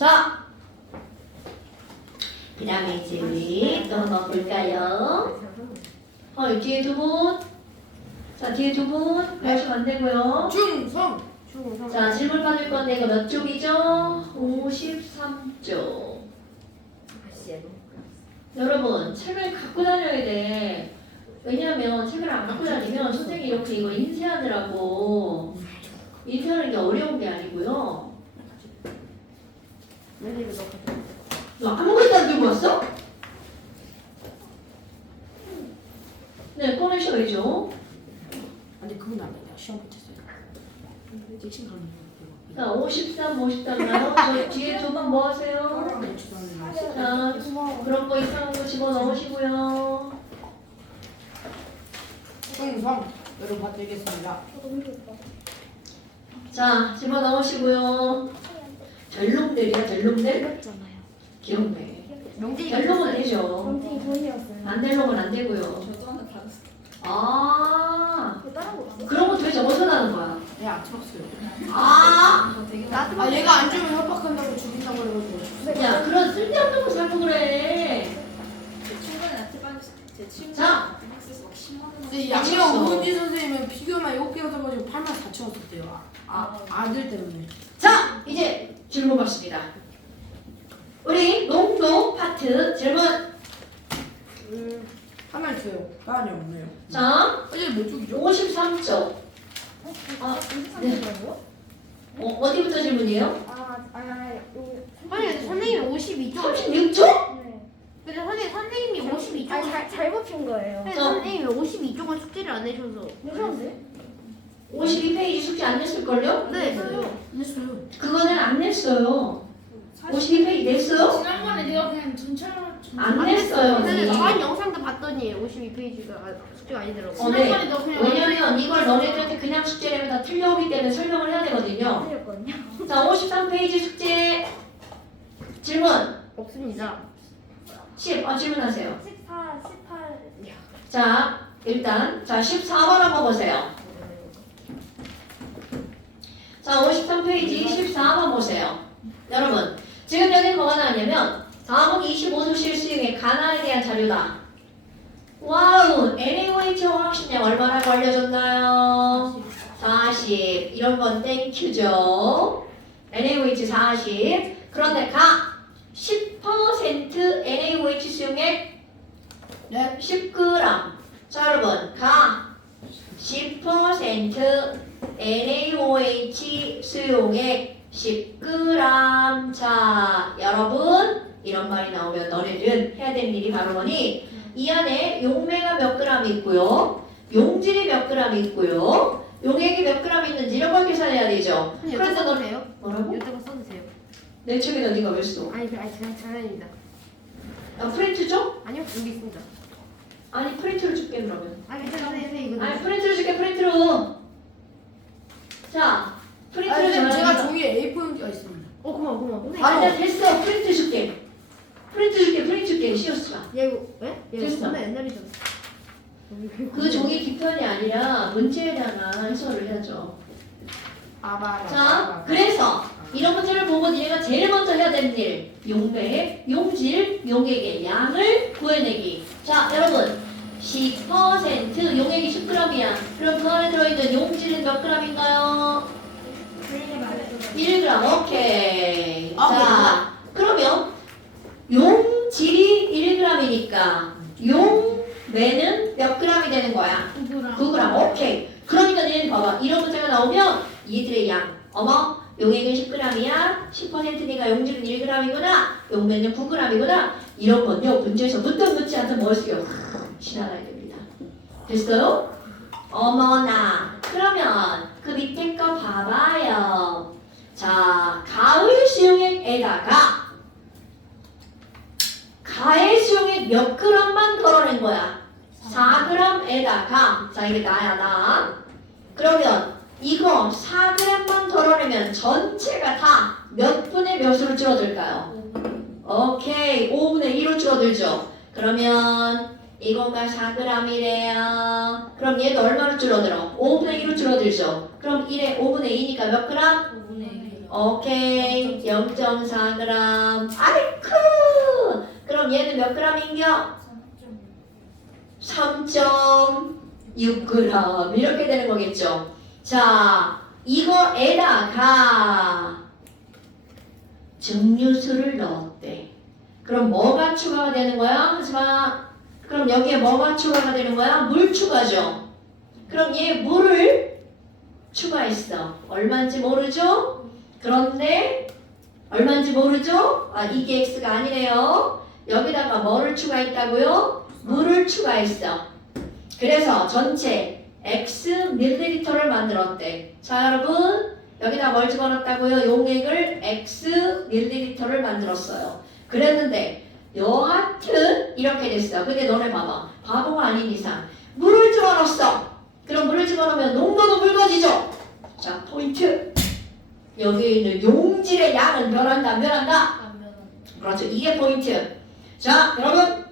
자, 그 다음에 이제 우리 또 한번 볼까요? 뒤에 두 분. 자, 뒤에 두 분. 말씀 안 되고요. 중성. 자, 질문 받을 건데 이거 몇 쪽이죠? 53쪽. 여러분, 책을 갖고 다녀야 돼. 왜냐면 책을 안 갖고 다니면 선생님이 이렇게 이거 인쇄하느라고. 인쇄하는 게 어려운 게 아니고요. 너 아무것도 안 들고 왔어? 네, 꺼내셔야죠. 아니 그건 안 돼. 내가 시험 못했어요. 지금 가는 자, 53, 53나요. 저 뒤에 두 분 뭐 하세요? 자, 그런 거 이상한 거 집어넣으시고요. 중성. 여러분 봐드리겠습니다. 자, 집어넣으시고요. 델롱델이야, 델롱델? 기억네. 델롱은 되죠. 전생이 돈이었어요. 안 델롱은 안 되고요. 저도 하나 받았어요. 아, 다른 거 없어? 그런 거 왜 적어서 나는 거야? 내가 안 쳐봤어요. 아, 저 되게 아 얘가 안 주면 협박한다고 죽인다고 그래가지고. 야, 그런 쓸데없는 거 사고 그래. 제 친구는 나한테 제 친구 자. 학생에서 막 10만 원. 근데 양희영 우은지 선생님은 피규어만 7개가 사가지고 8만 4천 원 썼대요. 아들 때문에. 자, 이제 질문 받습니다. 우리 농도 파트 질문. 하나 줘요. 나은이 없네요. 자, 어제 몇 쪽이죠? 53쪽. 아, 네. 어디부터 질문이에요? 아니 근데 선생님이 52쪽. 36쪽? 네. 근데 선생님이 52쪽. 아니 잘못 푼 거예요. 근데 선생님이 52쪽을 숙제를 안 내셔서. 괜찮은데? 52페이지 숙제 안 냈을걸요? 네. 했어요. 그거는 안 냈어요. 52페이지 냈어요? 지난번에 내가 그냥 전체로 안 냈어요. 근데 언니. 나간 영상도 봤더니 52페이지가 숙제가 아니더라고. 네. 지난번에 너 그냥 왜냐면 이걸 너네들한테 그냥 숙제 내면 다 틀려오기 때문에 설명을 해야 되거든요. 틀렸거든요. 자, 53페이지 숙제 질문. 없습니다. 10. 질문하세요. 14, 18. 자, 일단 14번 한번 보세요. 자, 53페이지 14번 보세요. 여러분, 지금 여기 뭐가 나왔냐면 다음은 25도실 수행의 가나에 대한 자료다. 와우, NaOH 화학식량 얼마나 걸려줬나요? 40. 이런 건 땡큐죠. NaOH 40. 그런데 가 10% NaOH 수용액 네. 10g. 자, 여러분, 가 10% NaOH 수용액 10g. 자, 여러분, 이런 말이 나오면 너네들은 해야 되는 일이 바로 뭐니? 이 안에 용매가 몇 그램 있고요, 용질이 몇 그램 있고요, 용액이 몇 그램 있는지 이런 걸 계산해야 되죠. 근데 그래서 여기다 써도 너 돼요? 뭐라고? 여기다가 써도 돼요? 내 책에다 네가 왜 써? 아니 그냥 장난입니다. 프린트 줘? 아니요 여기 있습니다. 아니 프린트로 줄게 그러면. 아니 선생님 이거. 아니 프린트로 줄게, 프린트로. 자, 프린트로 아니 줘야 제가 된다. 종이에 A4용지가 있습니다. 고마워. 아니야, 됐어. 프린트 줄게. 프린트 줄게. 쉬었어. 야 이거 왜? 이거 됐어. 존나 옛날이잖아. 그 종이 뒤편이 아니라 문제에다가 해설을 해야죠. 아바. 자, 그래서 이런 문제를 보고 니네가 제일 먼저 해야 되는 일, 용매, 용질, 용액의 양을 구해내기. 자, 여러분, 10% 용액이 10g이야. 그럼 그 안에 들어있는 용질은 몇 g인가요? 1g. 오케이. 자, 그러면 용질이 1g이니까 용매는 몇 g이 되는 거야? 9g. 오케이. 그러니까 얘는 봐봐. 이런 문제가 나오면 이들의 양. 어머, 용액은 10g이야. 10%니까 용질은 1g이구나. 용매는 9g이구나. 이런 건요, 문제에서 묻든 묻지 않든 머릿속에 지나가야 됩니다. 됐어요? 어머나. 그러면 그 밑에 거 봐봐요. 자, 가을 수용액에다가 가의 수용액 몇 g만 덜어낸 거야? 4g에다가, 자 이게 나야 나. 그러면 이거 4g만 덜어내면 전체가 다 몇 분의 몇으로 줄어들까요? 오케이, 5분의 1로 줄어들죠. 그러면 이거가 4g이래요. 그럼 얘도 얼마로 줄어들어? 5분의 1로 줄어들죠. 그럼 1에 5분의 2니까 몇 g? 오케이. 0.4g. 아이쿠. 그럼 얘는 몇 g인겨? 3.6g. 이렇게 되는 거겠죠. 자, 이거에다가 증류수를 넣었대. 그럼 뭐가 추가가 되는 거야? 하지마. 그럼 여기에 뭐가 추가가 되는 거야? 물 추가죠. 그럼 얘 물을 추가했어. 얼마인지 모르죠? 그런데 얼마인지 모르죠? 아, 이게 x가 아니네요. 여기다가 뭐를 추가했다고요? 물을 추가했어. 그래서 전체 x 밀리리터를 만들었대. 자, 여러분 여기다 뭘 집어넣었다고요? 용액을 x 밀리리터를 만들었어요. 그랬는데 여하튼 이렇게 됐어. 근데 너네 봐봐. 바보가 아닌 이상 물을 집어넣었어. 그럼 물을 집어넣으면 농도도 묽어지죠. 자, 포인트. 여기 있는 용질의 양은 변한다, 안 변한다? 그렇죠. 이게 포인트. 자, 여러분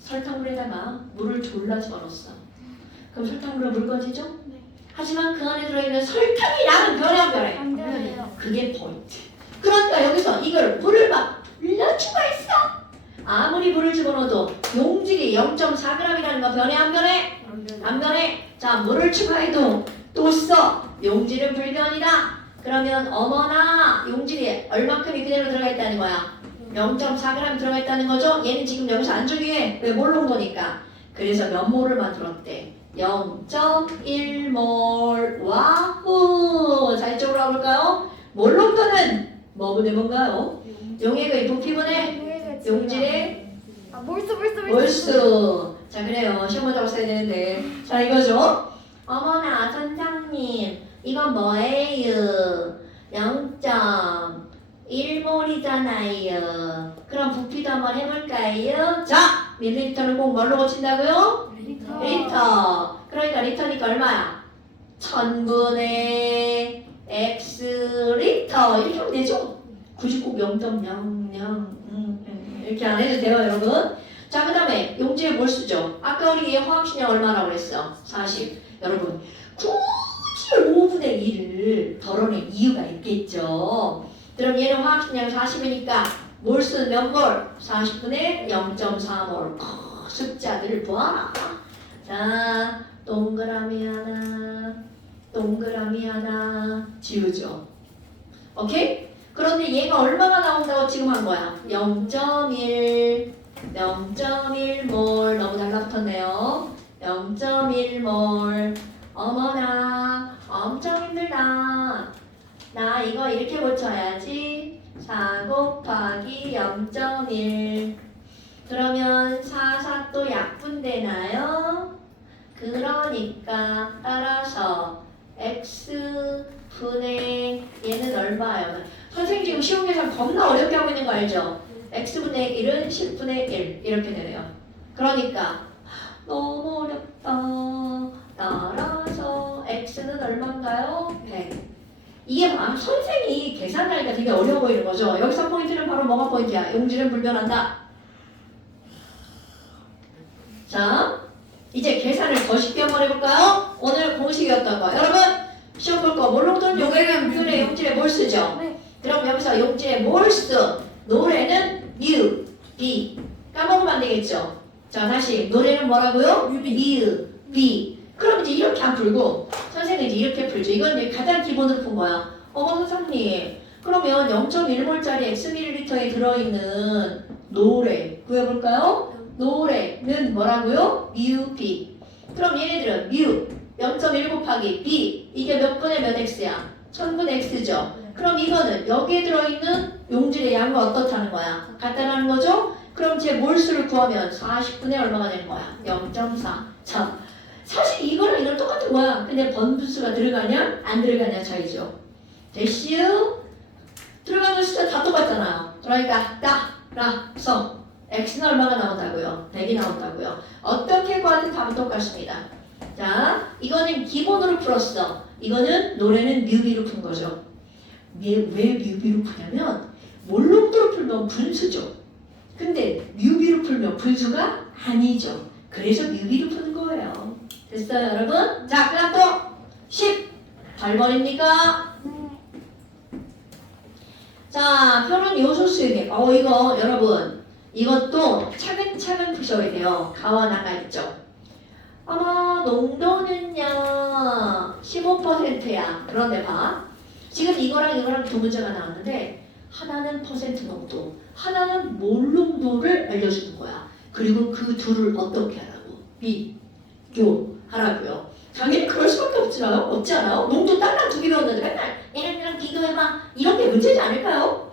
설탕물에다가 물을 졸라 집어넣었어. 그럼 설탕물은 묽어지죠? 하지만 그 안에 들어있는 설탕의 양은 변해, 안 변해? 안 돼요. 그게 포인트. 그러니까 여기서 이걸 물을 막 불려 추가했어. 아무리 물을 집어넣어도 용질이 0.4g이라는 거 변해, 안 변해? 안 변해. 자, 물을 추가해도 또 써. 용질은 불변이다. 그러면 어머나 용질이 얼마큼이 그대로 들어가 있다는 거야? 0.4g 들어가 있다는 거죠? 얘는 지금 여기서 안 중요해. 왜? 몰농도니까. 그래서 몇 몰을 만들었대? 0.1몰. 와후. 자, 이쪽으로 가볼까요? 몰농도는 뭐분의 뭔가요? 용액의 부피분의 용질의 몰수. 몰수. 자, 그래요. 시험 문제로 써야 되는데. 자, 이거죠. 어머나 선장님 이건 뭐예요? 0.1몰이잖아요. 그럼 부피도 한번 해볼까요? 자, 밀리리터를 꼭 뭘로 고친다고요? 리터. 그러니까 리터니까 얼마야? 1000분의 x 리터. 이렇게 하면 되죠? 굳이 꼭 0.00 이렇게 안 해도 돼요, 여러분. 자, 그 다음에 용질의 몰수죠. 아까 우리 얘 화학식량 얼마라고 그랬어? 40. 여러분 굳이 5분의 1을 덜어낸 이유가 있겠죠. 그럼 얘는 화학식량 40이니까 몰수는 몇 몰? 40분의 0.4몰. 숫자들을 보아라. 자, 동그라미 하나 지우죠. 오케이? 그런데 얘가 얼마나 나온다고 지금 한 거야? 0.1몰. 너무 달라붙었네요. 0.1몰. 어머나 엄청 힘들다. 나 이거 이렇게 고쳐야지. 4 곱하기 0.1. 그러면 4 또 약분되나요? 그러니까 따라서 x분의 얘는 얼마예요? 선생님 지금 시험 계산 겁나 어렵게 하고 있는 거 알죠? x분의 1은 10분의 1 이렇게 되네요. 그러니까 너무 어렵다. 따라서 x는 얼마인가요? 100. 이게 선생이 계산하니까 되게 어려워 보이는 거죠. 여기서 포인트는 바로 뭐가 포인트야? 용질은 불변한다. 자, 이제 계산을 더 쉽게 한번 해볼까요? 오늘 공식이었던 거. 여러분 시험 볼 거 몰롱도는 용액은 뮤의 용질의 몰수죠. 네. 그럼 여기서 용질의 몰수. 노래는 뮤, 비. 까먹으면 안 되겠죠. 자, 다시 노래는 뭐라고요? 뮤, 비. 그럼 이제 이렇게 안 풀고 선생님이 이제 이렇게 풀죠. 이건 이제 가장 기본으로 푼 거야. 선생님 그러면 0.1몰짜리 xml에 들어있는 노래 구해볼까요? 노래는 뭐라고요? 뮤, 비. 그럼 얘네들은 뮤 0.1 곱하기 b 이게 몇 분의 몇 x야? 1000분의 x죠. 그럼 이거는 여기에 들어있는 용질의 양과 어떻다는 거야? 같다라는 거죠? 그럼 제 몰수를 구하면 40분의 얼마가 되는 거야? 0.4. 자, 사실 이거랑 이거랑 똑같은 거야. 근데 번분수가 들어가냐 안 들어가냐 차이죠. 됐슈? 들어가는 숫자 다 똑같잖아요. 그러니까 따라서 x는 얼마가 나온다고요? 100이 나온다고요. 어떻게 구하든 답은 똑같습니다. 자, 이거는 기본으로 풀었어. 이거는 노래는 뮤비로 푼 거죠. 왜 뮤비로 푸냐면 몰롱도로 풀면 분수죠. 근데 뮤비로 풀면 분수가 아니죠. 그래서 뮤비로 푸는 거예요. 됐어요, 여러분? 자, 그 다음 또 10. 8번입니까? 자, 표는 요소 수행액. 이거 여러분 이것도 차근차근 푸셔야 돼요. 가와 나가 있죠. 농도는요 15%야. 그런데 봐. 지금 이거랑 두 문제가 나왔는데 하나는 퍼센트 농도, 하나는 몰 농도를 알려주는 거야. 그리고 그 둘을 어떻게 하라고? 비교하라고요. 당연히 그럴 수밖에 없지 않아요? 농도 딸랑 두 개 배웠는데 맨날 얘네랑 비교해봐. 이런 게 문제지 않을까요?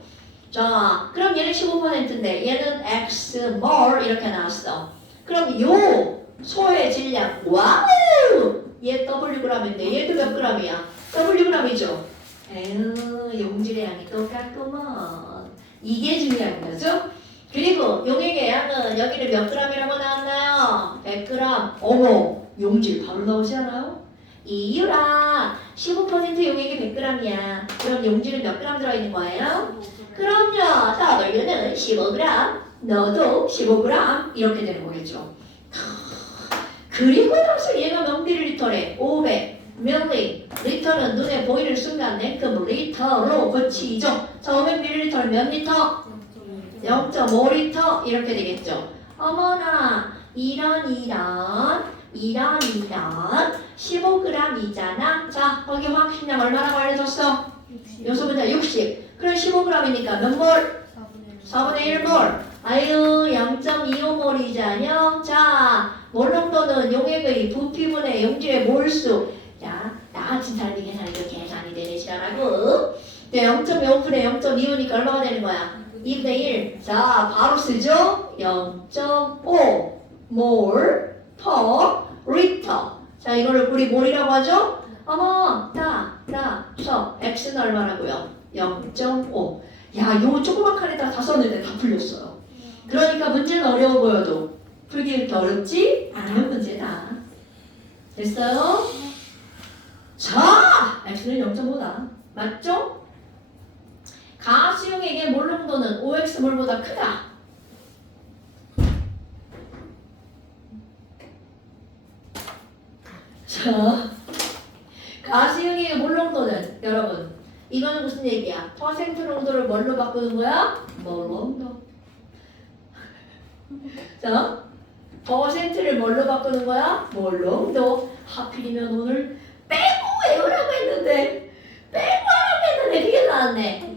자, 그럼 얘는 15%인데 얘는 X 몰 이렇게 나왔어. 그럼 요 소의 질량, 와우! 얘 Wg인데 얘도 몇 g이야? Wg이죠? 에휴, 용질의 양이 똑같구먼. 이게 중요한 거죠? 그리고 용액의 양은 여기는 몇 g이라고 나왔나요? 100g. 어머, 용질 바로 나오지 않아요? 이유라 15% 용액이 100g이야. 그럼 용질은 몇 g 들어있는 거예요? 그럼요. W는 15g, 너도 15g 이렇게 되는 거겠죠. 그리고 나서 얘가 몇 밀리리터래? 500 밀리리터는 눈에 보이는 순간 냉큼 리터로 고치죠. 자, 500 밀리리터는 몇 리터? 0.5리터 이렇게 되겠죠. 어머나 이런 15g이잖아. 자, 거기 화학식량 얼마나 알려줬어? 요소분자 60. 그럼 15g이니까 몇 몰? 4분의 1몰. 아유 0.25몰이잖여. 자, 몰 농도는 용액의 부피분의 용질의 몰수. 야, 나 같은 사람이 계산해도 계산이 되네 시라고. 0.5분의 0.25니까 얼마가 되는 거야? 2분의 1. 자, 바로 쓰죠? 0.5몰 per 리터. 자, 이거를 우리 몰이라고 하죠? 어머, 따라서 x는 얼마라고요? 0.5. 야, 요 조그만 칸에다 다 썼는데 다 풀렸어요. 그러니까 문제는 어려워 보여도 풀기 이렇게 어렵지 않은 문제다. 됐어요? 자, x는 0.5다. 맞죠? 가수용액의 몰 농도는 5x몰보다 크다. 자, 가수용액의 몰 농도는 여러분 이거는 무슨 얘기야? 퍼센트 농도를 뭘로 바꾸는 거야? 몰 농도. 자, 퍼센트를 뭘로 바꾸는 거야? 몰 농도. 하필이면 오늘 빼고 외우라고 했는데 그게 나왔네.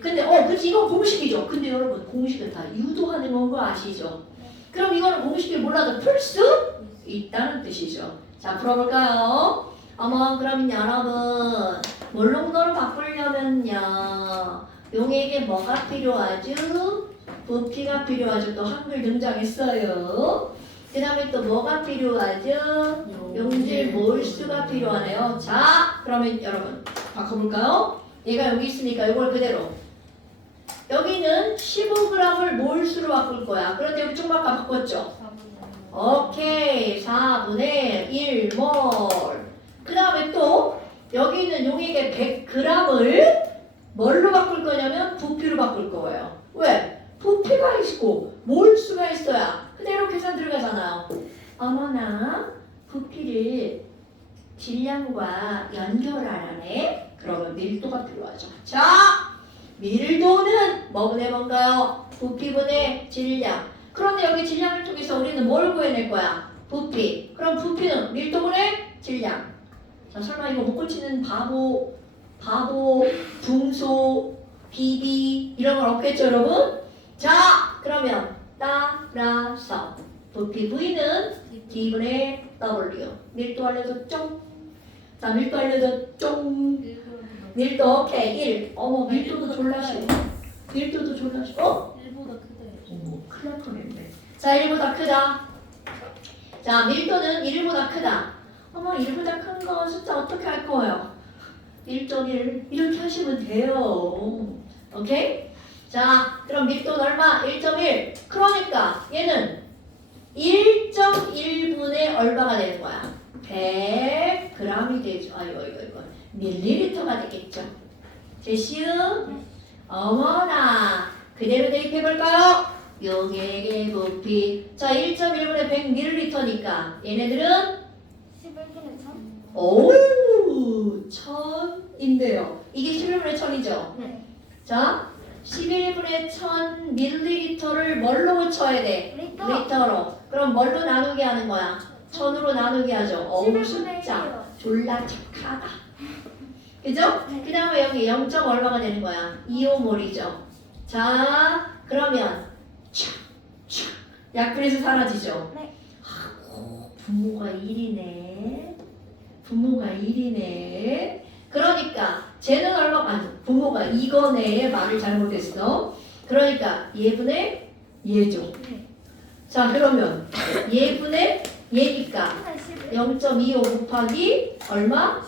근데 그치 이건 공식이죠. 근데 여러분 공식은 다 유도하는 건 거 아시죠? 그럼 이거는 공식을 몰라도 풀 수 있다는 뜻이죠. 자, 풀어볼까요? 그럼 여러분 몰 농도를 바꾸려면요 용액에 뭐가 필요하죠? 부피가 필요하죠. 또 한글 등장했어요. 그 다음에 또 뭐가 필요하죠? 용질 몰수가 필요하네요. 자, 그러면 여러분 바꿔볼까요? 얘가 여기 있으니까 이걸 그대로 여기는 15g을 몰수로 바꿀 거야. 그런데 여기 좀 아까 바꿨죠? 오케이, 4분의 1몰. 그 다음에 또 여기 있는 용액의 100g을 뭘로 바꿀 거냐면 부피로 바꿀 거예요. 왜? 부피가 있고 몰수가 있어야 그대로 계산 들어가잖아요. 어머나 부피를 질량과 연결하라네. 그러면 밀도가 필요하죠. 자, 밀도는 뭐분의 뭔가요? 부피분의 질량. 그런데 여기 질량을 통해서 우리는 뭘 구해낼 거야? 부피. 그럼 부피는 밀도분의 질량. 자, 설마 이거 못 고치는 바보, 붕소, 비비 이런 건 없겠죠, 여러분? 자, 그러면 따라서 부피 V는 D분의 W. 밀도 알려줬죠? 자, 밀도 알려줬죠? 밀도 오케이 1. 어머, 밀도도 졸라 싫어. 밀도도 졸라 싫어. 1보다 크대. 어머, 큰일 날 뻔했네. 자, 1보다 크다. 자, 밀도는 1보다 크다. 어머, 1보다 큰 거 숫자 어떻게 할 거예요? 1.1 이렇게 하시면 돼요. 오케이? 자, 그럼 밀도는 얼마? 1.1. 그러니까 얘는 1.1분의 얼마가 되는 거야? 100g이 되죠. 이거 밀리리터가 되겠죠. 제시음. 어머나, 그대로 대입해볼까요? 용액의 부피. 자, 1.1분의 100ml니까 얘네들은 11분의 3? 오, 1000인데요. 이게 11분의 1000이죠? 네. 자, 11분의 1000 밀리리터를 뭘로 고쳐야 돼? 리터. 리터로. 그럼 뭘로 나누게 하는 거야? 1000으로 나누게 하죠. 어우 11분의 숫자 1이요. 졸라 착하다. 그죠? 네. 그 다음에 여기 0. 얼마가 되는 거야? 25몰이죠. 자 그러면 촥촥 약분해서 사라지죠. 네. 아고 분모가 1이네. 분모가 1이네. 그러니까 쟤는 얼마 아니 분모가 이거네. 말을 잘못했어. 그러니까 얘분의 얘죠. 네. 자 그러면 얘분의 얘니까 11. 0.25 곱하기 얼마?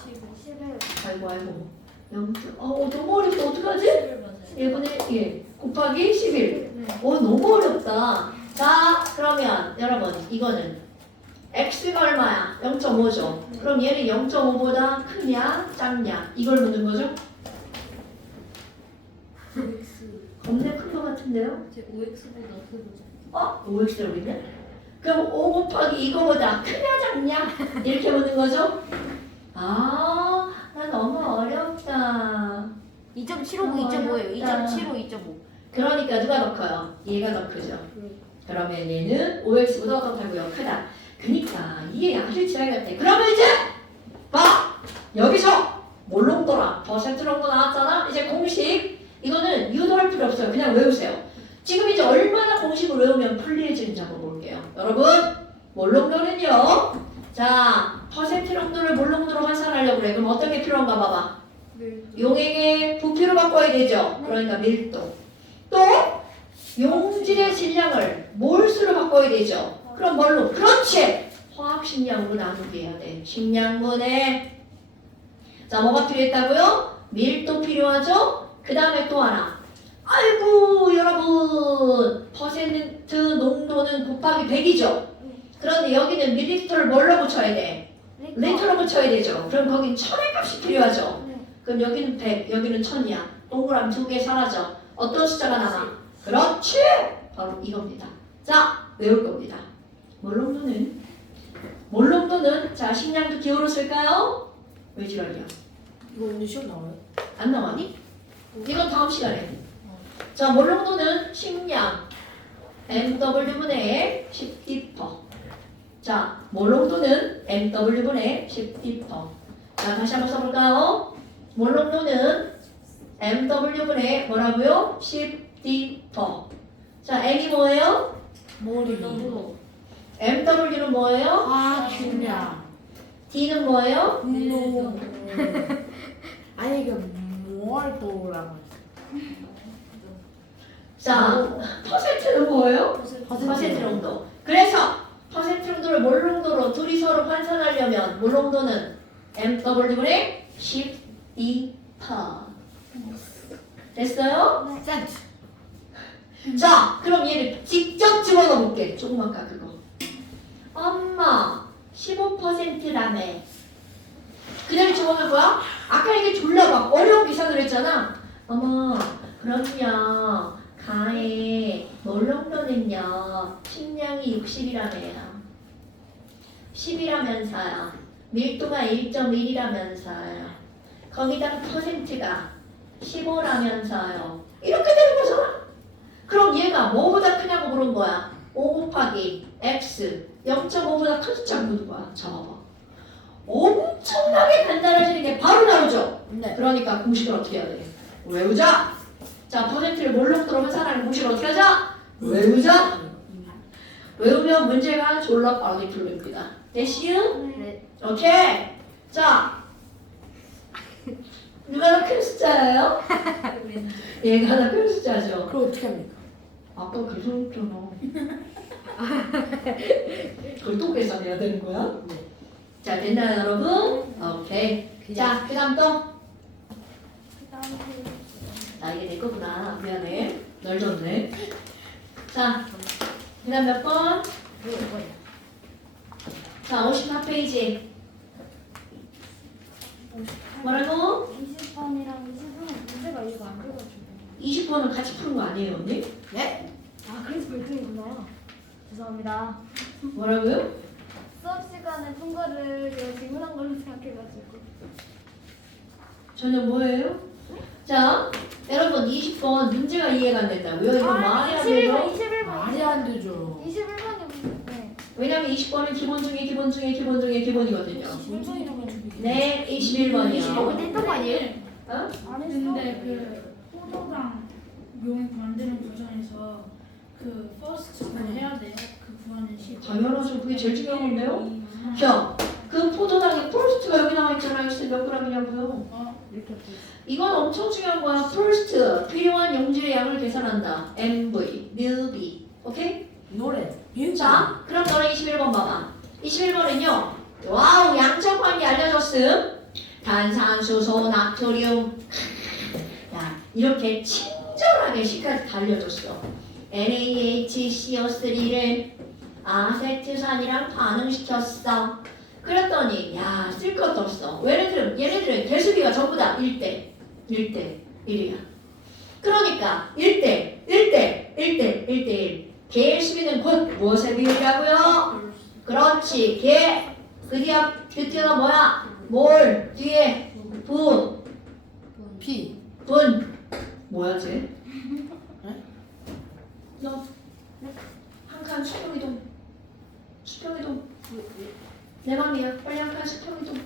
11. 아이고 아이고 0. 너무 어렵다. 어떡하지? 11 맞아요. 얘분의 얘 곱하기 11. 네. 너무 어렵다. 자 그러면 여러분 이거는 x가 얼마야? 0.5죠. 그럼 얘는 0.5보다 크냐 작냐 이걸 묻는 거죠? 겁내 큰 거 같은데요? 제 5x보다 크고. 5x라고 있네? 그럼 5 곱하기 이거보다 크냐 작냐 이렇게 묻는 거죠? 나 너무 어렵다. 2.75, 2.5예요. 2.75, 2.5. 그러니까 누가 더 커요? 얘가 더 크죠. 그러면 얘는 5x보다 어떻다고요? 크다. 그니까 이게 아주 지랄 같아. 그러면 이제 봐! 여기서 몰롱도라 퍼센트롱도 나왔잖아. 이제 공식 이거는 유도할 필요 없어요. 그냥 외우세요. 지금 이제 얼마나 공식을 외우면 편리해지는지 한번 볼게요. 여러분 몰롱도는요. 자 퍼센트롱도를 몰롱도로 환산하려고 그래. 그럼 어떤 게 필요한가 봐봐. 용액의 부피로 바꿔야 되죠. 그러니까 밀도. 또 용질의 질량을 몰수로 바꿔야 되죠. 그럼 뭘로? 그렇지! 화학식량으로 나누게 해야 돼. 식량분해. 자, 뭐가 필요했다고요? 밀도 필요하죠? 그 다음에 또 하나. 아이고, 여러분. 퍼센트 농도는 곱하기 100이죠? 그런데 여기는 밀리리터를 뭘로 고쳐야 돼? 리터로 고쳐야 되죠. 그럼 거긴 1000의 값이 필요하죠? 네. 그럼 여기는 100, 여기는 1000이야. 동그라미 2개 사라져. 어떤 숫자가 남아? 그렇지! 바로 이겁니다. 자, 외울 겁니다. 몰롱도는 자 식량도 기호로 쓸까요? 왜 지랄이야? 이거 오늘 시험 나와요? 안 나가니? 이건 다음 시간에. 자 몰롱도는 식량 MW분의 10D%. 자 몰롱도는 MW분의 10D%. 자 다시 한번 써볼까요? 몰롱도는 MW분의 뭐라고요? 10D%. 자 M이 뭐예요? 머리. MW는 뭐예요? 화학식량. D는 뭐예요? 분노. 아니 이게 뭘 또라고? 자, 퍼센트는 뭐예요? 퍼센트 농도. 그래서 퍼센트 농도를 몰농도로 둘이 서로 환산하려면 몰농도는 MW분의 12%. 됐어요? 자, 그럼 얘를 직접 집어넣어 볼게. 조금만 까 그거. 엄마, 15%라며. 그대로 집어넣을 거야? 아까 이게 졸라 막 어려운 계산을 했잖아. 어머, 그럼요. 가에 몰롱도는요. 식량이 60이라며요. 10이라면서요. 밀도가 1.1이라면서요. 거기다가 퍼센트가 15라면서요. 이렇게 되는 거잖아. 그럼 얘가 뭐보다 크냐고 물은 거야. 5 곱하기 x 0.5보다 큰 숫자 묻는 거야. 잡아봐. 엄청나게 간단해지는 게 바로 나오죠. 네. 그러니까 공식을 어떻게 해야 돼? 외우자. 자, 퍼센트를 몰롱도로 환산하는 공식을 어떻게 하자? 외우자. 외우면 문제가 졸라 빠르게 풀립니다. 됐시요? 네. 오케이. 자, 누가 더 큰 숫자예요? 얘가 더 큰 숫자죠. 그럼 어떻게 합니까? 아까 계산했잖아. 그걸 또 계산해야 되는 거야? 네. 자, 됐나요, 여러분? 오케이. 자, 그 다음 또. 이게 내 거구나. 미안해. 널 줬네. 자, 그 다음 몇 번? 자, 54페이지. 뭐라고? 20번이랑 20번은 문제가 이거 안 돼가지고. 20번은 같이 푸는 거 아니에요, 언니? 네. 아 그래서 별등이구나. 죄송합니다. 뭐라고요? 수업 시간에 푼 거를 이거 질문한 걸로 생각해가지고. 저녁 뭐예요? 자, 여러분 20번 문제가 이해가 안 된다고요? 이거 말이 안 되죠? 21번. 말이 안 되죠. 21번이 네. 왜냐면 20번은 기본 중에 기본 중에 기본 중에 기본이거든요. 21번이라고 네, 근데 21번이요. 했던 거 아니에요? 어? 안 했어? 근데 그 포도당 용 만드는 과정에서 그 퍼스트 그거 해야 돼요? 그 구하는 시. 당연하죠. 그게 제일 중요한 건데요. 자, 그 포도당의 프로스트가 여기 나와 있잖아요. 이게 몇 g이냐고요? 이렇게 이건 엄청 중요한 거야. 프로스트, 필요한 용질의 양을 계산한다. MV, 밀비. 오케이? 노래. 자, 그럼 너는 21번 봐봐. 21번은요. 와우, 양적 관계 알려줬음. 탄산수소, 나트륨. 야, 이렇게 친절하게 시까지 다 알려줬어. NaHCO3를 아세트산이랑 반응시켰어. 그랬더니 야, 쓸 것도 없어. 얘네들은 개수비가 전부 다 1대 1이야. 그러니까 1대 1. 개수비는 곧 무엇의 비율이라고요? 그렇지. 개. 그 뒤가 뭐야? 몰. 뒤에 분. P. 분. 뭐야 쟤? 너. 한 칸 수평이동. 내 맘이야. 빨리 한 칸 수평이동.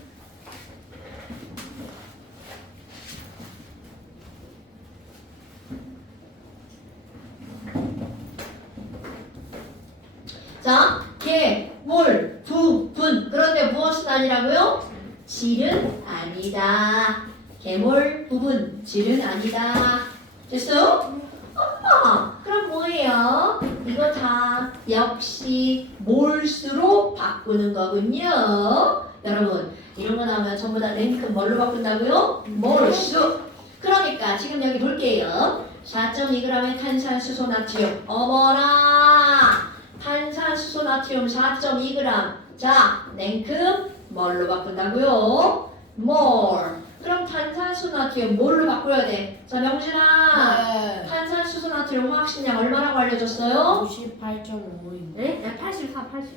자, 개, 몰, 부, 분. 그런데 무엇은 아니라고요? 질은 아니다. 개몰, 부분. 질은 아니다. 됐어? 엄마, 그럼 뭐예요? 이거 다 역시 몰수로 바꾸는 거군요. 여러분, 이런 거 나오면 전부 다 랭크 뭘로 바꾼다고요? 몰수. 그러니까 지금 여기 볼게요. 4.2g의 탄산수소 나트륨. 어머나! 탄산수소 나트륨 4.2g. 자, 랭크 뭘로 바꾼다고요? 몰. 그럼 탄산수소 나트륨 뭘로 바꿔야 돼? 자, 명진아. 네. 탄산수소 나트륨 화학식량 얼마라고 알려줬어요? 98.5인. 네? 84, 80.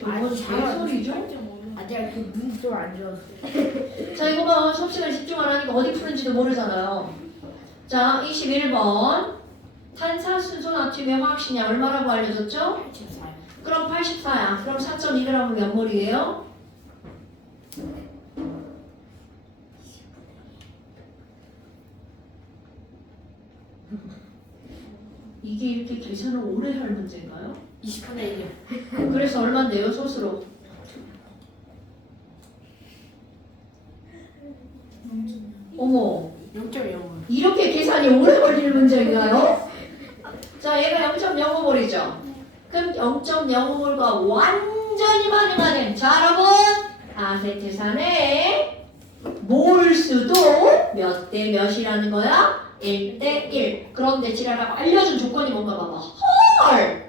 이건 개소리죠? 아직 그 눈이 좀 안 좋았어요. 자, 이거 봐. 수업 시간 집중 안 하니까 어디 푸는지도 모르잖아요. 자, 21번. 탄산수소 나트륨의 화학식량 얼마라고 알려줬죠? 84요. 그럼 84야. 그럼 4.2g은 몇 몰이에요? 이게 이렇게 계산을 오래 할 문제인가요? 20분의 1이요. 그래서 얼만데요, 소수로? 어머, 0.05. 이렇게 계산이 오래 걸리는 문제인가요? 자, 얘가 0.05몰이죠? 그럼 0.05몰과 완전히 반응하는, 자, 여러분, 아세트산의 몰수도 몇 대 몇이라는 거야? 1대 1. 그런데 지랄하고 알려준 조건이 뭔가 봐봐. 헐!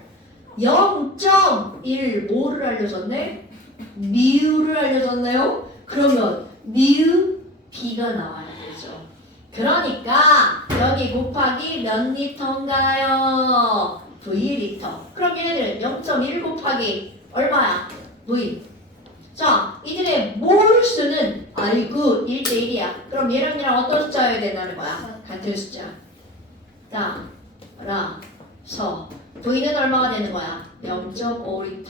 0.1몰을 알려줬네? 미우를 알려줬네요? 그러면 미우 B가 나와야 되죠. 그러니까 여기 곱하기 몇 리터인가요? V리터. 그럼 얘네들은 0.1 곱하기 얼마야? V. 자, 이들의 몰수는 아이고 1대 1이야. 그럼 얘랑 얘랑 어떤 숫자여야 된다는 거야? 같은 숫자. 따라서 V는 얼마가 되는 거야? 0.5리터.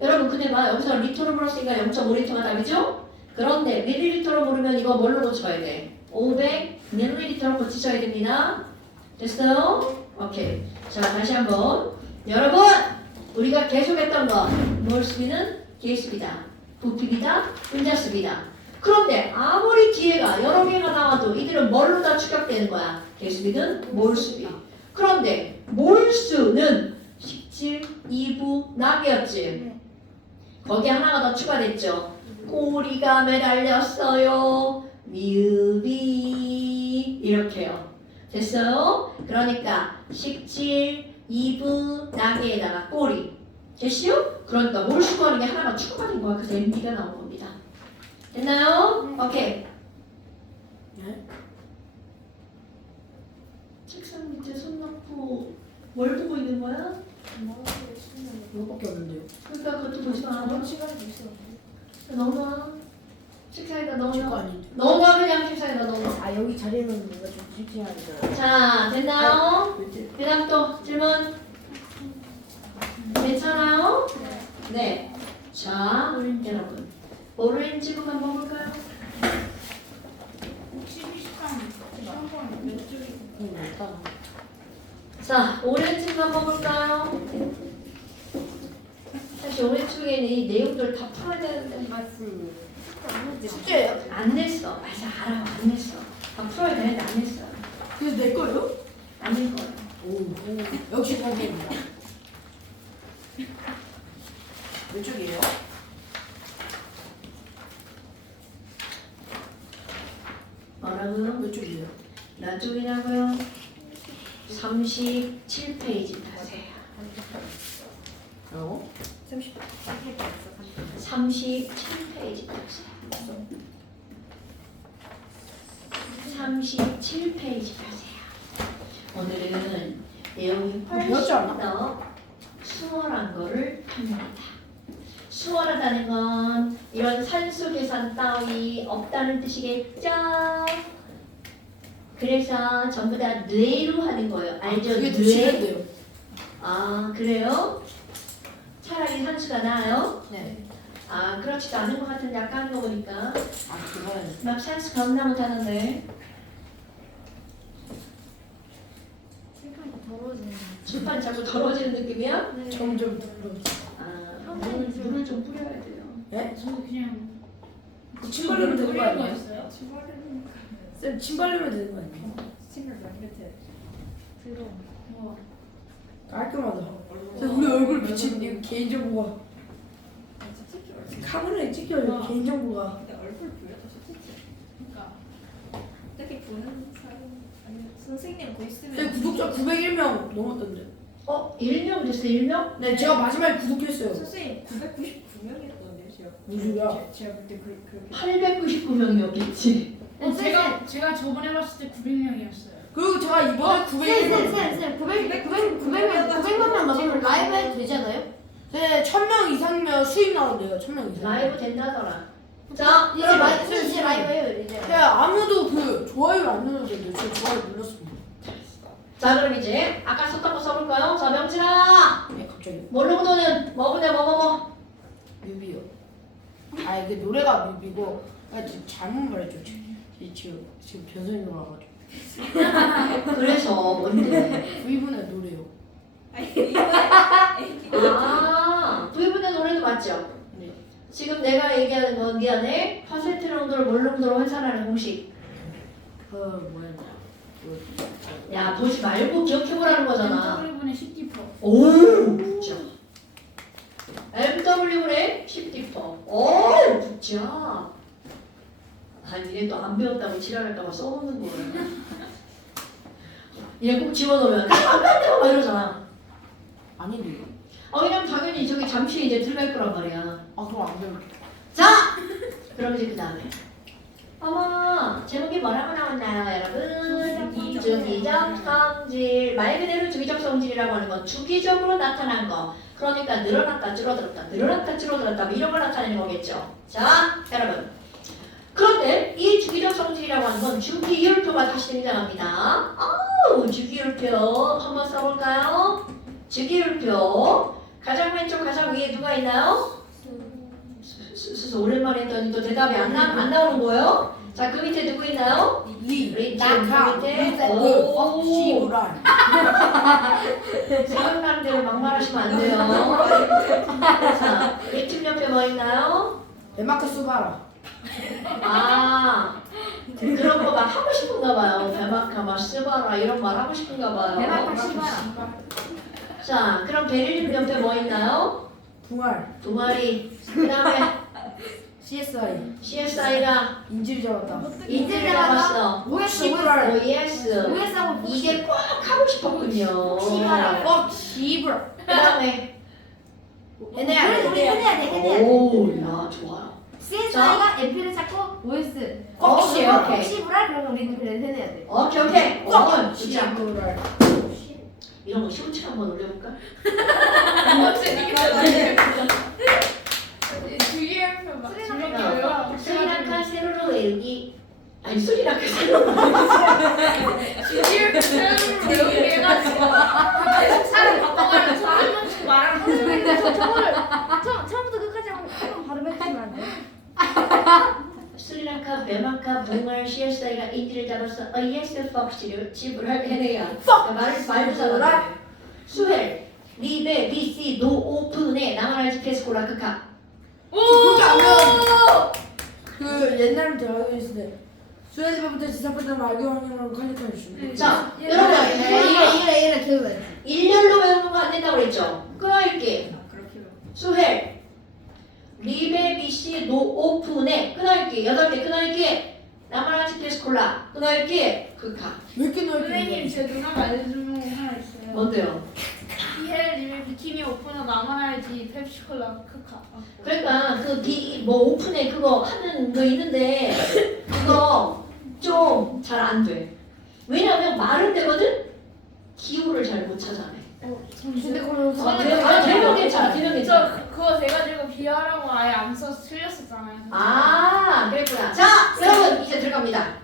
여러분 근데 나 여기서 리터로 물었으니까 0.5리터가 답이죠? 그런데 밀리리터로 물으면 이거 뭘로 고쳐야 돼? 500ml로 고치셔야 됩니다. 됐어요? 오케이. 자, 다시 한번. 여러분, 우리가 계속했던 거 몰수비는 개수비다, 부피비다, 분자수비다. 그런데 아무리 뒤에가 여러 개가 나와도 이들은 뭘로 다 축약되는 거야? 개수비는 몰수비. 그런데 몰수는 식질, 이부, 낙이었지. 네. 거기 하나가 더 추가됐죠. 꼬리가 매달렸어요. 뮤비 이렇게요. 됐어요? 그러니까 식질, 이부, 낙에다가 꼬리. 됐시요? 그러니까 몰수 구하는 게 하나가 추가된 거야. 그래서 MB가 나온 겁니다. 됐나요? 오케이. 네? 책상 밑에 손 놓고 뭘 보고 있는 거야? 이거밖에 없는데요. 그러니까 그것도 보지 마. 저번 시간에 있어. 넘어가. 책상에다 제거 넣어. 아닌데. 넣어 그냥 책상에다 넣어. 아 여기 자리는 뭔가 좀 씩씩하죠. 자 됐나요? 그다음 또 질문. 괜찮아요? 네. 자 여러분 오렌지 국 한번 볼까요? 12시간 시험관 몇 쪽이 자 오렌지 국 한번 볼까요? 사실 오렌지 국에는 이 내용들 다 풀어야 되는데 맞습니다. 숙제예요? 안 냈어. 맞아 알아 안 냈어. 다 풀어야 되는데 안 냈어. 그래서 내 거요? 안 낸 거야. 오 역시 선생님이다. 몇 쪽이에요? 뭐라고요? 몇 쪽이에요? 몇 쪽이냐고요? 37페이지 타세요. 어? 37페이지 타세요. 37페이지 타세요. 오늘은 내용이 배웠지 훨씬 않나? 더 수월한 거를 합니다. 수월하다는 건 이런 산수 계산 따위 없다는 뜻이겠죠? 그래서 전부 다 뇌로 하는 거예요. 알죠? 그게 더 뇌? 싫은데요. 아 그래요? 차라리 산수가 나아요? 네. 아 그렇지도 않은 것 같은데 아까 하는 거 보니까 아 그거는 막 산수 겁나 못하는데 칠판이 더러워지는 칠판이 자꾸 더러워지는 느낌이야? 네. 점점 더러워. 아 물을 좀 뿌려야 돼요. 예? 저도 그냥 침발리면 되는 거 아니에요? 거였어요? 쌤 침발리면 되는 거 아니에요? 들어. 뭐 깔끔하다. 쌤 우리 얼굴 비친 이 개인정보가 카메라에 찍혀요. 개인정보가. 그러니까 이렇게 보는 사람 아니면 선생님 거 있으면 쌤 구독자 901명 넘었던데. 어? 1명 됐어 1명? 네 제가 마지막에 구독했어요. 선생님 999명이었거든요. 제가 무슨 소리야? 제가 그때 그렇게 899명이었겠지. 제가 저번에 봤을 때 900명이었어요. 그리고 제가 이번에 901명. 쌤 900만 명 넘으면 라이브 해도 되잖아요? 네 1000명 이상이면 수익 나온대요. 1000명 이상. 라이브 된다더라. 자 이제 여러분 이제 라이브 해요 이제. 네 아무도 그 좋아요를 안 눌렀는데 제가 좋아요 눌렀습니다. 자 그럼 이제 아까 썼던 거 써볼까요? 자 명진아 네 갑자기 모르고 도는 뭐보냐 뭐뭐뭐 뮤비요. 아 이게 노래가 뮤비고 아 지금 잘못 말했죠. 지금 변선이 나와가지고. 그래서 뭔데? V분의 노래요. 아 V분의 노래도 맞죠? 네. 지금 내가 얘기하는 건 미안해 퍼센트 농도를 몰 농도로 환산하는 공식. 그 뭐였냐? 야 보지 말고 기억해보라는 거잖아. W분의 10D 오 그쵸. MW분의 10D 오 그쵸. 아니 얘 또 안 배웠다고 지랄할까봐 써놓는 거야. 얘 꼭 집어넣으면 안 배웠다고 막 이러잖아. 아닌데요? 왜냐면 당연히 저기 잠시 이제 들어갈 거란 말이야. 아 그럼 안 배울게. 자! 그럼 이제 그 다음에 어머 제목이 뭐라고 나왔나요 여러분? 주기적 성질 말 그대로 주기적 성질이라고 하는 건 주기적으로 나타난 거 그러니까 늘어났다 줄어들었다 늘어났다 줄어들었다 뭐 이런 걸 나타내는 거겠죠. 자 여러분 그런데 이 주기적 성질이라고 하는 건 주기율표가 다시 등장합니다. 주기율표 한번 써볼까요? 주기율표 가장 왼쪽 가장 위에 누가 있나요? 오랜만에 했더니 또 대답이 안 나오는 거예요? 자, 그 밑에 누구 있나요? 리튬, 그 밑에 오, 시브란. 생각나는 대로 막말하시면 안 돼요. 자, 리튬 옆에 뭐 있나요? 데마크 수바라. 그런 거 막 하고 싶은가 봐요. 베마카, 막 스바라 이런 말 하고 싶은가 봐요. 대박 시바라. 자, 그럼 베릴륨 옆에 뭐 있나요? 붕알. 두 마리. 그 다음에 CSI. CSI가 인질 잡았다. 인질 잡았어. OS 시브랄. OS. OS하고 이게 꼭 하고 싶었군요. 시바라. 시브랄. 그 다음에 해내야 돼. 오, 야, 좋아요. CSI가 MP를 찾고 OS. 오케이, 오케이. 시브라 그러면 우리는 그래 해내야 돼. 오케이. 꽉. 진짜. 시브랄. 이런 거 쇼츠 한번 올려볼까? 주기율표 막 스리랑카 아니 술이라고 해서 주지를 배우게 해가지고 사람 바꿔가면서 한 명씩 말하는 거죠. 저거를 처음부터 끝까지 한번 발음해주시면 안 돼요? 스리랑카, 베마카, 붕얼, 시에스다이가 인디를 잡아서 예스 퍽시를 지불할 해내야 말도 잘하네. 수헬, 리베, 비시, 노, 오픈에 나만알지 페스코라 크카. 그렇게 하면 그 옛날부터 알고 있을 때 수혜집부터 지사부터 말교환이라고 칼리칼리 주. 자, 여러분 이래 키우면 일렬로 외우는 거 안 된다고 그랬죠? 끊어읽기. 수헬, 리베, 비시, 노, 오픈에 끊어읽기. 8개 끊어읽기. 나만알지 페스코라 끊어읽기. 크카. 왜 이렇게 넓게? 선생님 제 누나가 알려주는 거 하나 있어요. 뭔데요? 이해 리베 비키니 오픈어 나만 알지 펩시콜라 크카. 그러니까 그 뭐 오픈에 그거 하는 거 있는데 그거 좀 잘 안 돼. 왜냐면 말은 되거든. 기호를 잘 못 찾아내. 근데 그걸 대명 괜찮아. 대명 괜찮아. 저 그거 돼가지고 비하라고 아예 안 써서 틀렸었잖아요. 아 그랬구나. 자 여러분 이제 들어갑니다.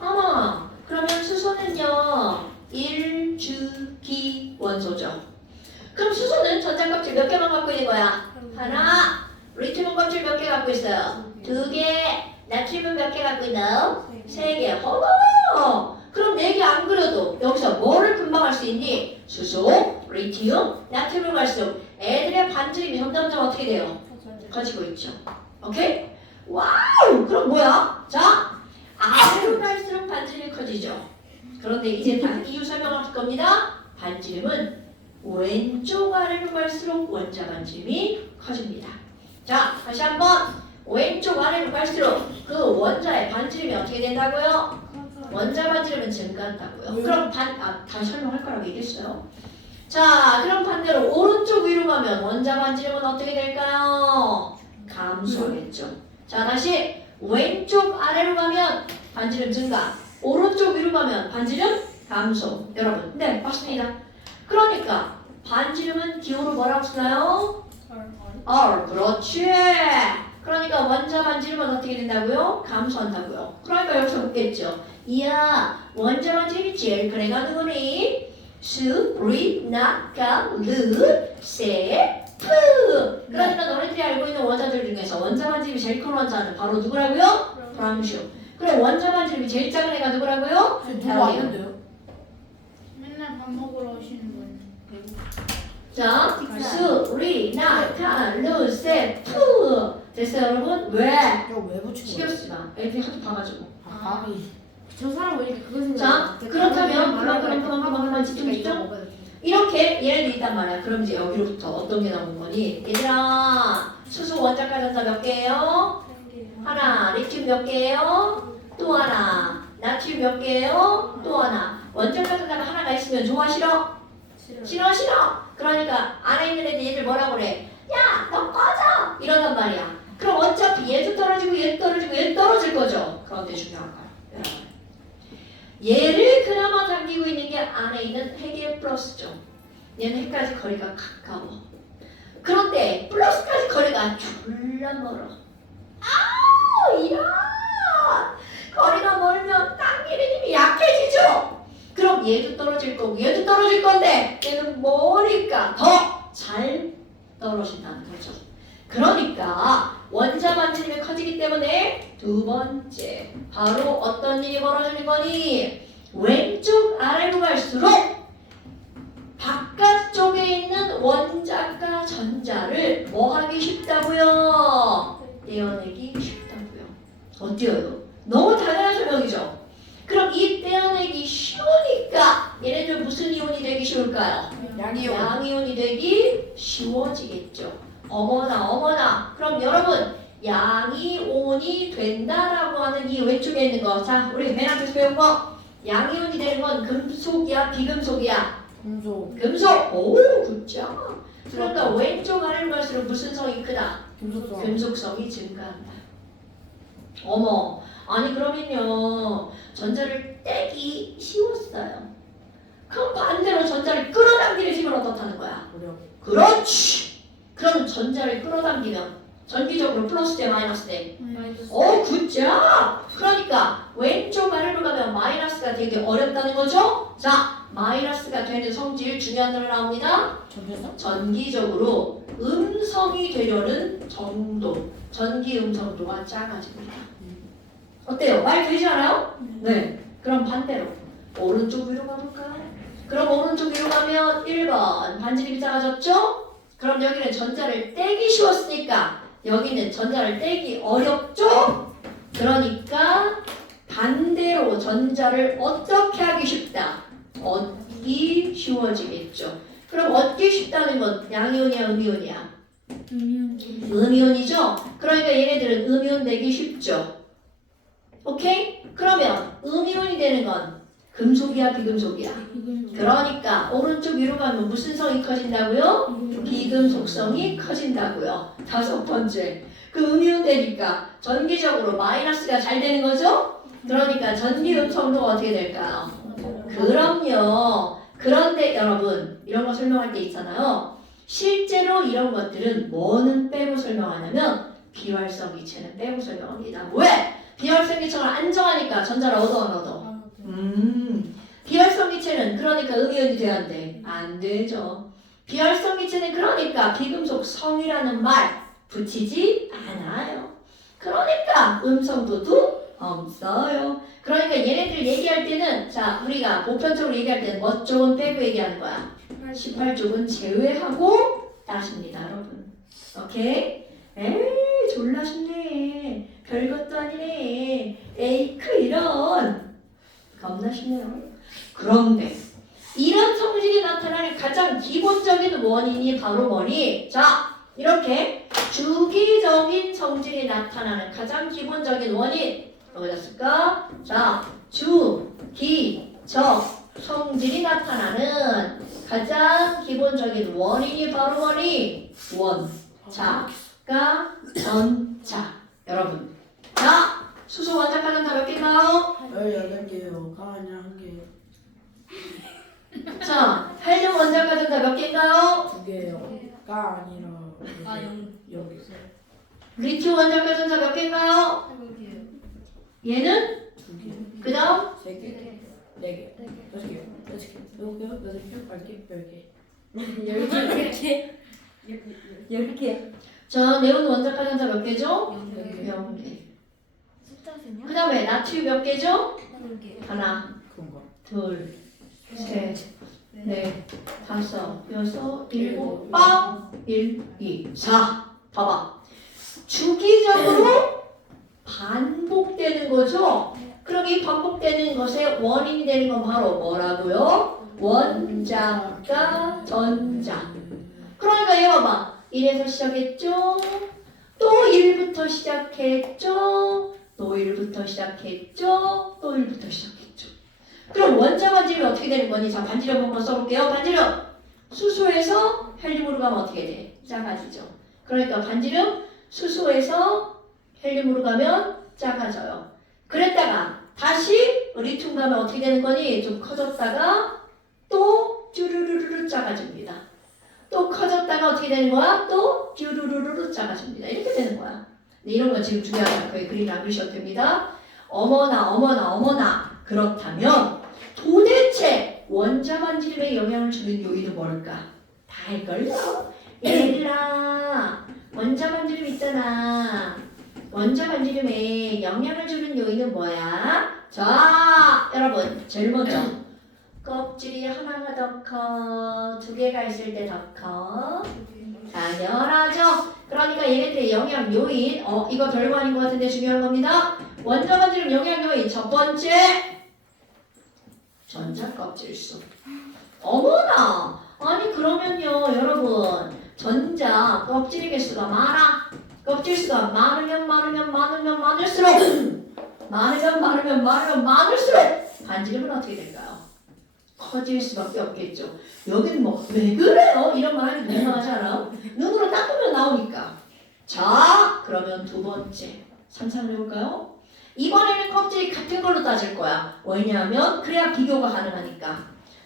어머 그러면 수소는요 일주기 원소죠. 그럼 수소는 전자 껍질 몇 개만 갖고 있는 거야? 하나. 리튬은 껍질 몇 개 갖고 있어요? 2개. 나트륨은 몇 개 갖고 있나요? 3개. 어머! 그럼 4개 안 그려도 여기서 뭐를 금방 할 수 있니? 수소, 리튬, 나트륨을 갈수록 애들의 반지름이 점점점 어떻게 돼요? 커지고 있죠. 오케이? 와우! 그럼 뭐야? 자, 아래로 갈수록 반지름이 커지죠. 그런데 이제 다 이유 설명할 겁니다. 반지름은 왼쪽 아래로 갈수록 원자 반지름이 커집니다. 자, 다시 한번 왼쪽 아래로 갈수록 그 원자의 반지름이 어떻게 된다고요? 원자 반지름은 증가한다고요. 그럼 다시 설명할 거라고 얘기했어요. 자, 그럼 반대로 오른쪽 위로 가면 원자 반지름은 어떻게 될까요? 감소하겠죠. 자, 다시 왼쪽 아래로 가면 반지름 증가. 오른쪽 위로 가면 반지름 감소. 여러분, 네, 맞습니다. 그러니까 반지름은 기호로 뭐라고 쓰나요? 그렇지. 그러니까 원자 반지름은 어떻게 된다고요? 감소한다고요. 그러니까 여기서 묻겠죠. 이야, 원자 반지름이 제일 큰애가 누구니? 수, 리, 나, 가, 르, 세, 프. 그러니까 너네들이 알고 있는 원자들 중에서 원자 반지름이 제일 큰 원자는 바로 누구라고요? 브람슈. 그래, 원자 반지름이 제일 작은 애가 누구라고요? 누구 왔는데요? 맨날 밥 먹으러 오시는 분. 자, 수, 리, 나, 가, 르, 세, 푸. 됐어요, 여러분? 왜? 이거 왜 붙인 신경 거야? 쓰지 마. 애들이 하도 봐가지고. 아, 저 사람 왜 이렇게 그거 생각? 자, 그렇다면 그만 집중. 이렇게 예를 들단 말이야. 그럼 이제 여기로부터 어떤 게 나오는 거니? 얘들아, 수소 원자가 전자 몇 개예요? 하나. 리튬 몇 개예요? 또 하나. 나트륨 몇 개예요? 또 하나. 원자가 전자가 하나가 있으면 좋아 싫어? 싫어. 그러니까 안에 있는 애들 얘들 뭐라고 그래? 야, 너 꺼져! 이런단 말이야. 그럼 어차피 얘도 떨어지고 얘도 떨어지고 얘도 떨어질 거죠. 그런데 중요한 거야. 여러분. 얘를 그나마 당기고 있는 게 안에 있는 핵의 플러스죠. 얘는 핵까지 거리가 가까워. 그런데 플러스까지 거리가 졸라 멀어. 이런! 거리가 멀면 당기는 힘이 약해지죠. 그럼 얘도 떨어질 거고 얘도 떨어질 건데 얘는 머니까 더 잘 떨어진다는 거죠. 그러니까 원자 반지름이 커지기 때문에 두 번째 바로 어떤 일이 벌어지는 거니? 왼쪽 아래로 갈수록 바깥쪽에 있는 원자가 전자를 뭐 하기 쉽다고요? 떼어내기 쉽다고요. 어때요? 너무 당연한 설명이죠. 그럼 이 떼어내기 쉬우니까 얘네들 무슨 이온이 되기 쉬울까요? 양이요. 양이온이 되기 쉬워지겠죠. 어머나. 그럼 여러분 양이온이 된다라고 하는 이 왼쪽에 있는 거. 자, 우리 맨 앞에서 배운 거. 양이온이 되는 건 금속이야, 비금속이야? 금속. 금속. 오, 굿죠. 그러니까 왼쪽 아래로 갈수록 무슨 성이 크다? 금속성. 금속성이 증가한다. 어머, 아니 그러면요 전자를 떼기 쉬웠어요. 그럼 반대로 전자를 끌어당기는 힘은 어떻다는 거야? 그래요. 그렇지. 그럼 전자를 끌어당기면 전기적으로 플러스 대 마이너스 대. 마이너스. 굿잡! 그러니까 왼쪽 아래로 가면 마이너스가 되게 어렵다는 거죠? 자, 마이너스가 되는 성질 중요한 단어 나옵니다. 전표성? 전기적으로 음성이 되려는 정도, 전기 음성도가 작아집니다. 어때요? 말 되지 않아요? 네. 그럼 반대로 오른쪽 위로 가볼까요? 그럼 오른쪽 위로 가면 1번 반지름이 작아졌죠? 그럼 여기는 전자를 떼기 쉬웠으니까 여기는 전자를 떼기 어렵죠? 그러니까 반대로 전자를 어떻게 하기 쉽다? 얻기 쉬워지겠죠. 그럼 얻기 쉽다는 건 양이온이야 음이온이야? 음이온이죠? 그러니까 얘네들은 음이온 되기 쉽죠. 오케이? 그러면 음이온이 되는 건 금속이야 비금속이야? 그러니까 오른쪽 위로 가면 무슨 성이 커진다고요? 비금속성이 커진다고요. 다섯 번째, 그 음이온 되니까 전기적으로 마이너스가 잘 되는 거죠? 그러니까 전기 음성도가 어떻게 될까요? 그럼요. 그런데 여러분 이런 거 설명할 때 있잖아요. 실제로 이런 것들은 뭐는 빼고 설명하냐면 비활성 기체는 빼고 설명합니다. 왜? 비활성 기체가 안정하니까 전자를 얻어 안 얻어? 비활성 기체는 그러니까 음이온이 돼야 안 돼? 안 되죠. 비활성 기체는 그러니까 비금속 성이라는 말 붙이지 않아요. 그러니까 음성도도 없어요. 그러니까 얘네들 얘기할 때는 자 우리가 보편적으로 얘기할 때는 뭐 쪽은 빼고 얘기하는 거야. 18쪽은 제외하고 따십니다 여러분. 오케이? 에이 졸라 쉽네. 별것도 아니네. 에이크 이런 겁나 쉽네요. 그런데 이런 성질이 나타나는 가장 기본적인 원인이 바로 뭐니? 자 이렇게 주기적인 성질이 나타나는 가장 기본적인 원인 어디다 쓸까? 자 주기적 성질이 나타나는 가장 기본적인 원인이 바로 뭐니? 원자가 전자 여러분 자 수소 원자가는 다 몇 개인가요? 18개요. 가만히 1개요. 자 헬륨 원자가는 다 몇 개인가요? 2개요. 가 아니라 여기 있어요. 리튬 원자가는 다 몇 개인가요? 얘는 2개. 그 다음 3개. 4개. 5개. 6개. 7개. 8개. 10개. 10개. 자 네온 원자가는 다 몇 개죠? 10개. 0개 숫자 세냐? 그 다음에 나트륨 몇 개죠? 1개. 하나 그런가? 둘 셋 넷 다섯 여섯 일곱 빵 1 2 4 봐봐 주기적으로 반복되는 거죠? 그럼 이 반복되는 것의 원인이 되는 건 바로 뭐라고요? 원자가 전자. 그러니까 얘 봐봐. 1에서 시작했죠? 또 1부터 시작했죠? 또 1부터 시작했죠? 또 1부터 시작했죠? 그럼 원자 반지름이 어떻게 되는 거니? 자 반지름 한번 써볼게요. 반지름 수소에서 헬륨으로 가면 어떻게 돼? 작아지죠. 그러니까 반지름 수소에서 헬륨으로 가면 작아져요. 그랬다가 다시 리튬 가면 어떻게 되는 거니? 좀 커졌다가 또 쭈루루루루 작아집니다. 또 커졌다가 어떻게 되는 거야? 또 쭈루루루루 작아집니다. 이렇게 되는 거야. 근데 이런 건 지금 중요하지 않고 그림 안 그리셔도 됩니다. 어머나 그렇다면 도대체 원자 반지름에 영향을 주는 요인은 뭘까? 다 알걸요? 얘들아 원자 반지름 있잖아. 원자 반지름에 영향을 주는 요인은 뭐야? 자 여러분 제일 먼저 껍질이 하나가 더 커, 2개가 있을 때 더 커. 당연하죠. 그러니까 얘네들의 영향 요인 이거 별거 아닌 것 같은데 중요한 겁니다. 원자 반지름 영향 요인 첫 번째 전자 껍질수. 어머나 아니 그러면요 여러분 전자 껍질 개수가 많아. 껍질수가 많으면 많을수록 반지름은 어떻게 될까요? 커질 수밖에 없겠죠. 여기는 뭐 왜 그래요? 이런 말 하기 민망하지 않아? 눈으로 닦으면 나오니까. 자 그러면 두 번째 상상을 해볼까요? 이번에는 껍질이 같은 걸로 따질 거야. 왜냐하면 그래야 비교가 가능하니까.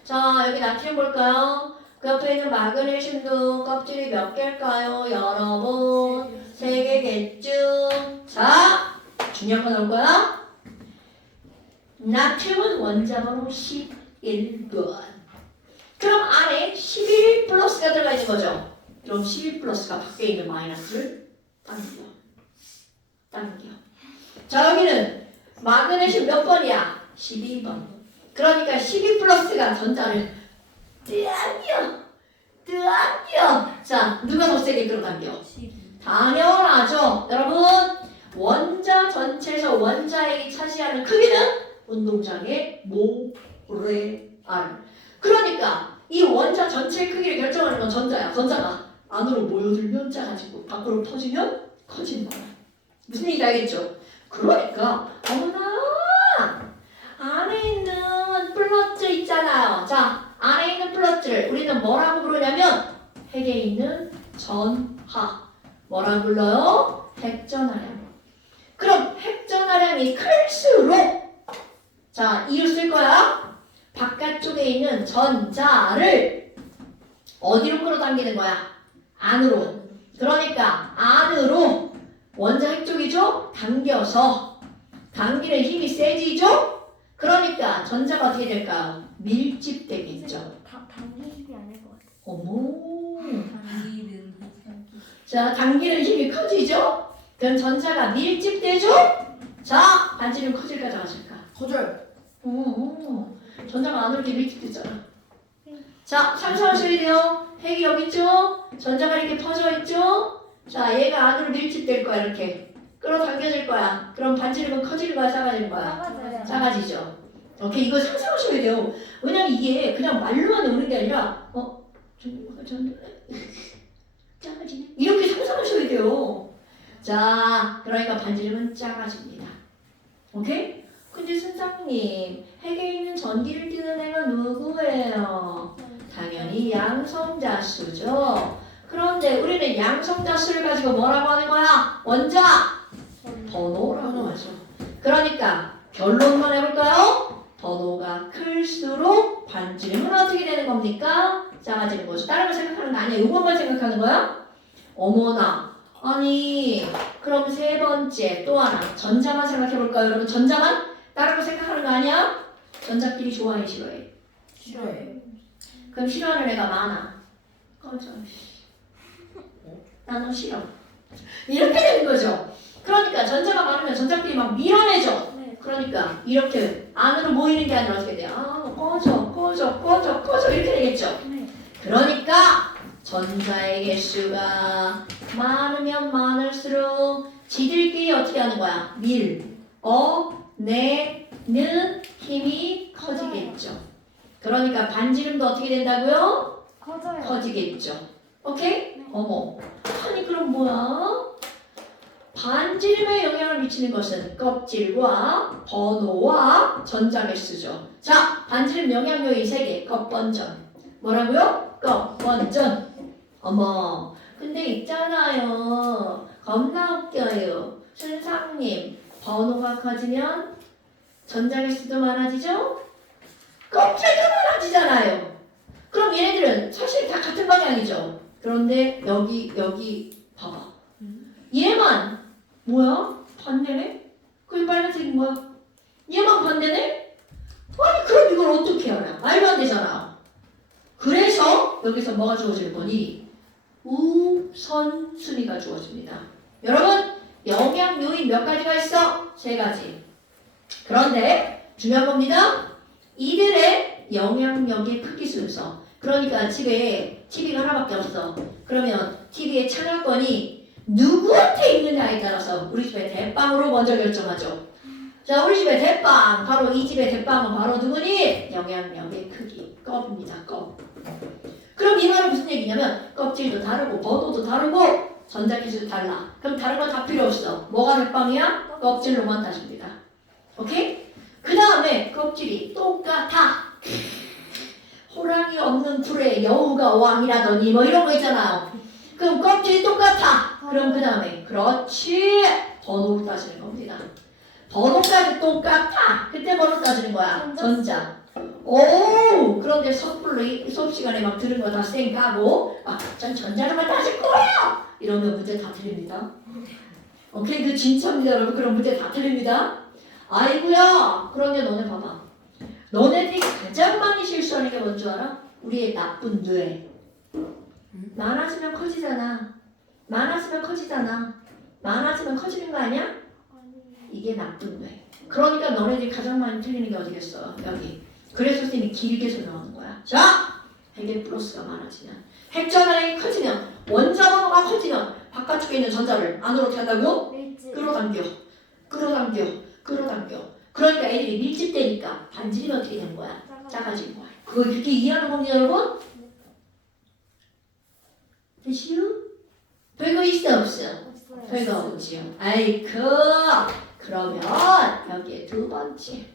자 여기 나트륨 볼까요? 그 옆에 있는 마그네슘도 껍질이 몇 개일까요? 여러분 세 개겠죠. 자, 중요한 거 나올 거야. 나트륨은 원자 번호 11번. 그럼 안에 11 플러스가 들어가 있는 거죠. 그럼 11 플러스가 밖에 있는 마이너스를 당겨. 자, 여기는 마그네슘 몇 번이야? 12번. 그러니까 12 플러스가 전자를 당겨. 자, 누가 더 세게 끌어당겨? 당연하죠. 여러분, 원자 전체에서 원자액이 차지하는 크기는 운동장의 모래알. 그러니까 이 원자 전체의 크기를 결정하는 건 전자야. 전자가 안으로 모여들면 작아지고 밖으로 퍼지면 커진다. 무슨 얘기인지 알겠죠? 그러니까 어머나 안에 있는 플러스 있잖아요. 자, 안에 있는 플러스를 우리는 뭐라고 부르냐면 핵에 있는 전하. 뭐라고 불러요? 핵전하량. 그럼 핵전하량이 클수록 자, 이유 쓸 거야. 바깥쪽에 있는 전자를 어디로 끌어당기는 거야? 안으로. 그러니까 안으로 원자 핵 쪽이죠? 당겨서 당기는 힘이 세지죠? 그러니까 전자가 어떻게 될까요? 밀집되겠죠. 당기는 힘이 아닐 것 같아. 어머. 자, 당기는 힘이 커지죠? 그럼 전자가 밀집되죠? 자, 반지름 커질까 작아질까? 거절. 전자가 안으로 이렇게 밀집되잖아. 자, 상상하셔야 돼요. 핵이 여기 있죠? 전자가 이렇게 퍼져 있죠? 자, 얘가 안으로 밀집될 거야, 이렇게. 끌어당겨질 거야. 그럼 반지름은 커지는 거야, 작아지는 거야? 작아져요. 작아지죠. 오케이, 이거 상상하셔야 돼요. 왜냐면 이게 그냥 말로만 오는 게 아니라, 작아지네. 이렇게 상상하셔야 돼요. 자, 그러니까 반지름은 작아집니다. 오케이? 근데 선생님, 핵에 있는 전기를 띠는 애가 누구예요? 당연히 양성자수죠. 그런데 우리는 양성자수를 가지고 뭐라고 하는 거야? 원자 번호라고 하죠. 그러니까 결론만 해볼까요? 번호가 클수록 반지름은 어떻게 되는 겁니까? 작아지는 거죠. 다른 거 생각하는 거 아니야. 이것만 생각하는 거야? 어머나. 아니 그럼 세 번째 또 하나 전자만 생각해볼까요? 여러분 전자만? 다른 거 생각하는 거 아니야? 전자끼리 좋아해 싫어해? 싫어해. 그럼 싫어하는 애가 많아. 꺼져. 나너 싫어. 이렇게 되는 거죠. 그러니까 전자가 많으면 전자끼리 막 밀어내죠. 그러니까 이렇게 안으로 모이는 게 아니라 어떻게 돼요? 아, 꺼져 이렇게 되겠죠. 그러니까 전자의 개수가 많으면 많을수록 지들끼리 어떻게 하는 거야? 내는 힘이 커지겠죠. 그러니까 반지름도 어떻게 된다고요? 커져요. 커지겠죠. 오케이? 어머. 아니 그럼 뭐야? 반지름에 영향을 미치는 것은 껍질과 번호와 전자 개수죠. 자, 반지름 영향요인 3개. 껍번전. 뭐라고요? 껍번전. 어머. 근데 있잖아요. 겁나 웃겨요. 선생님, 번호가 커지면 전자 개수도 많아지죠? 껍질도 많아지잖아요. 그럼 얘네들은 사실 다 같은 방향이죠. 그런데 여기 봐봐. 얘만 뭐야? 반대네? 그게 빨간색인 거야. 얘만 반대네? 아니 그럼 이걸 어떻게 알아? 말도 안 되잖아. 그래서 여기서 뭐가 주어질 거니? 우선순위가 주어집니다. 여러분 영향 요인 몇 가지가 있어? 3가지. 그런데 중요한 겁니다. 이들의 영향력의 크기 순서. 그러니까 집에 TV가 하나밖에 없어. 그러면 TV의 창약권이 누구한테 있느냐에 따라서 우리 집의 대빵으로 먼저 결정하죠. 자, 우리 집의 대빵, 바로 이 집의 대빵은 바로 누구니? 영향력의 크기, 껍입니다. 껍. 그럼 이 말은 무슨 얘기냐면 껍질도 다르고 번호도 다르고 전자기술도 달라. 그럼 다른 거 다 필요 없어. 뭐가 대빵이야? 껍질로만 따집니다. 오케이? 그 다음에 껍질이 똑같아. 호랑이 없는 풀에 여우가 왕이라더니 뭐 이런 거 있잖아요. 그럼 껍질이 똑같아. 그럼 그 다음에 그렇지. 번호를 따지는 겁니다. 번호까지 똑같아. 그때 번호 따지는 거야. 전자. 오, 그런데 섣불리 수업 시간에 막 들은 거 다 쌩 까고 전 전자로만 따질 거예요. 이러면 문제 다 틀립니다. 오케이, 그 진짜입니다, 여러분. 그럼 문제 다 틀립니다. 아이고야. 그런데 너네 봐봐. 너네들이 가장 많이 실수하는 게 뭔 줄 알아? 우리의 나쁜 뇌. 많아지면 커지잖아. 많아지면 커지잖아. 많아지면 커지는 거 아니야? 이게 나쁜 뇌. 그러니까 너네들이 가장 많이 틀리는 게 어디겠어? 여기. 그래서 선생님이 길게 설명하는 거야. 자, 핵의 플러스가 많아지면, 핵전환이 커지면, 원자번호가 커지면 바깥쪽에 있는 전자를 안으로 어떻게 한다고요? 밀집. 끌어당겨. 끌어당겨. 끌어당겨. 그러니까 애들이 밀집되니까 반지름이 어떻게 되는 거야? 작아지는 거야. 그거 그렇게 이해하는 겁니다, 여러분? 되시요? 별거 있어, 없어? 없어요. 별거 없지요. 아이쿠. 그러면 여기에 두 번째.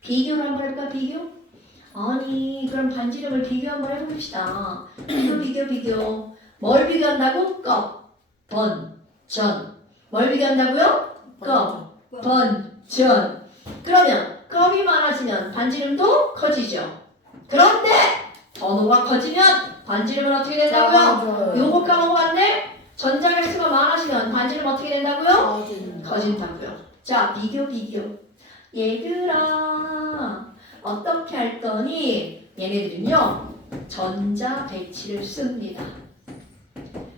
비교를 한번 할까, 비교? 아니, 그럼 반지름을 비교 한번 해봅시다. 비교. 뭘 비교한다고? 껍, 번, 전. 뭘 비교한다고요? 껍, 번, 전. 그러면 껍이 많아지면 반지름도 커지죠. 그런데 번호가 커지면 반지름은 어떻게 된다고요? 요거 까먹어봤네? 전자 개수가 많아지면 반지름 어떻게 된다고요? 커진다고요. 자, 비교. 얘들아, 어떻게 할 거니? 얘네들은요, 전자 배치를 씁니다.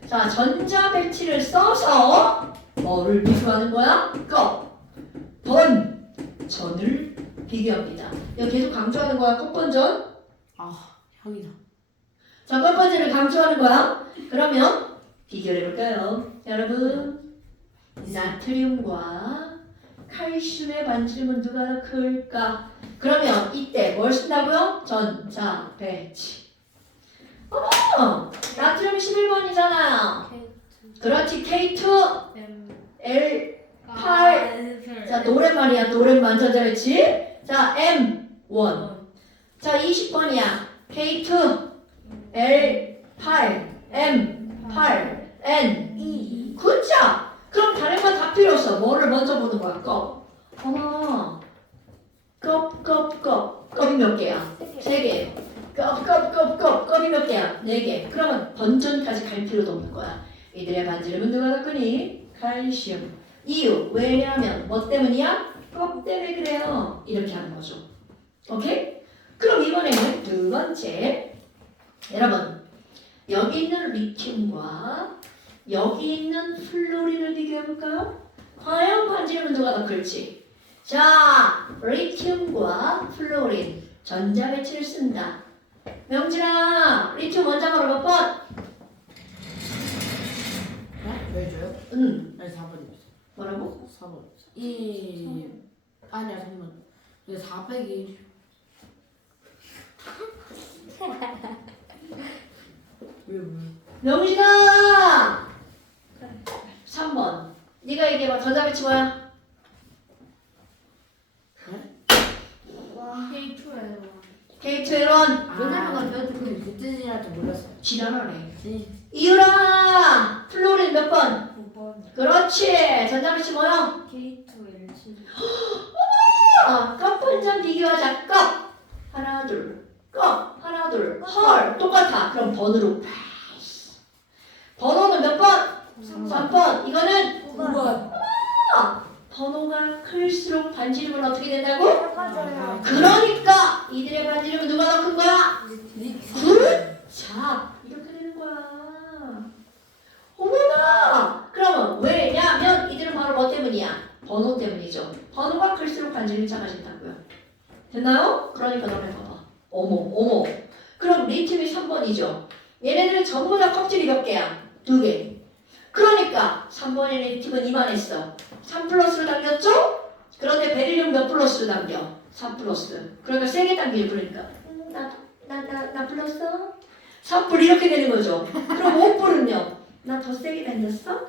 자, 전자 배치를 써서 뭐를 비교하는 거야? 껍, 번, 전을 비교합니다. 이거 계속 강조하는 거야, 껍번전. 형이다. 자, 껍번전을 강조하는 거야. 그러면 비교를 해볼까요? 여러분, 나트륨과 칼슘의 반지름은 누가 더 클까? 그러면 이때 뭘 쓴다고요? 전자 배치. 어머! 나트륨 11번이잖아요. 그렇지, K2, L8. 자, 노랫말이야, 노랫말 전자 배치. 자, M1. 자, 20번이야. K2, L8, M8, N2. 굿자! 그럼 다른 건 다 필요 없어. 뭐를 먼저 보는 거야? 껍. 어머. 껍이 몇 개야? 3개. 껍이 몇 개야? 4개. 그러면 번전까지 갈 필요도 없는 거야. 이들의 반지름은 누가 더 크니? 칼슘. 이유. 왜냐하면 뭐 때문이야? 껍 때문에 그래요. 이렇게 하는 거죠. 오케이? 그럼 이번에는 두 번째. 여러분, 여기 있는 리튬과 여기 있는 플로린을 비교해볼까요? 과연 반지름은 누가 더 클지? 자, 리튬과 플로린 전자 배치를 쓴다. 명진아, 리튬 원자번호 몇 번? 네? 왜 줘요? 응. 아니 4번이었어. 뭐라고? 4번. 아니야 3번. 근데 4 빼기 왜? 명진아! 3번. 네가 얘기해봐. 전자 배치 뭐야? K2예요. K2L1. 왜냐면 저도 그 뜻이랄 줄 몰랐어요. 지랄하네. 이유라! 플로린 몇 번? 9번 그렇지. 전자 배치 뭐야? K2L7 껍 번전 비교하자. 껍. 하나, 둘. 껍. 하나, 둘. 헐. 똑같아. 그럼 번호로. 번호는 몇 번? 3번. 이거는 9번. 번호가 클수록 반지름은 어떻게 된다고? 작아져요. 그러니까 이들의 반지름은 누가 더 큰 거야? 자, 이렇게 되는 거야. 어머나! 그러면 왜냐면 이들은 바로 뭐 때문이야? 번호 때문이죠. 번호가 클수록 반지름이 작아진다고요. 됐나요? 그러니까 너네 봐봐. 어머. 그럼 리튬이 3번이죠. 얘네들은 전부 다 껍질이 몇 개야? 2개. 그러니까 3번의 리튬은 이만했어. 3 플러스로 당겼죠? 그런데 베릴륨 몇 플러스로 당겨? 3 플러스. 그러니까 세게 당기죠. 그러니까 나 불렀어? 3불 이렇게 되는 거죠. 그럼 5불은요? 나 더 세게 당겼어?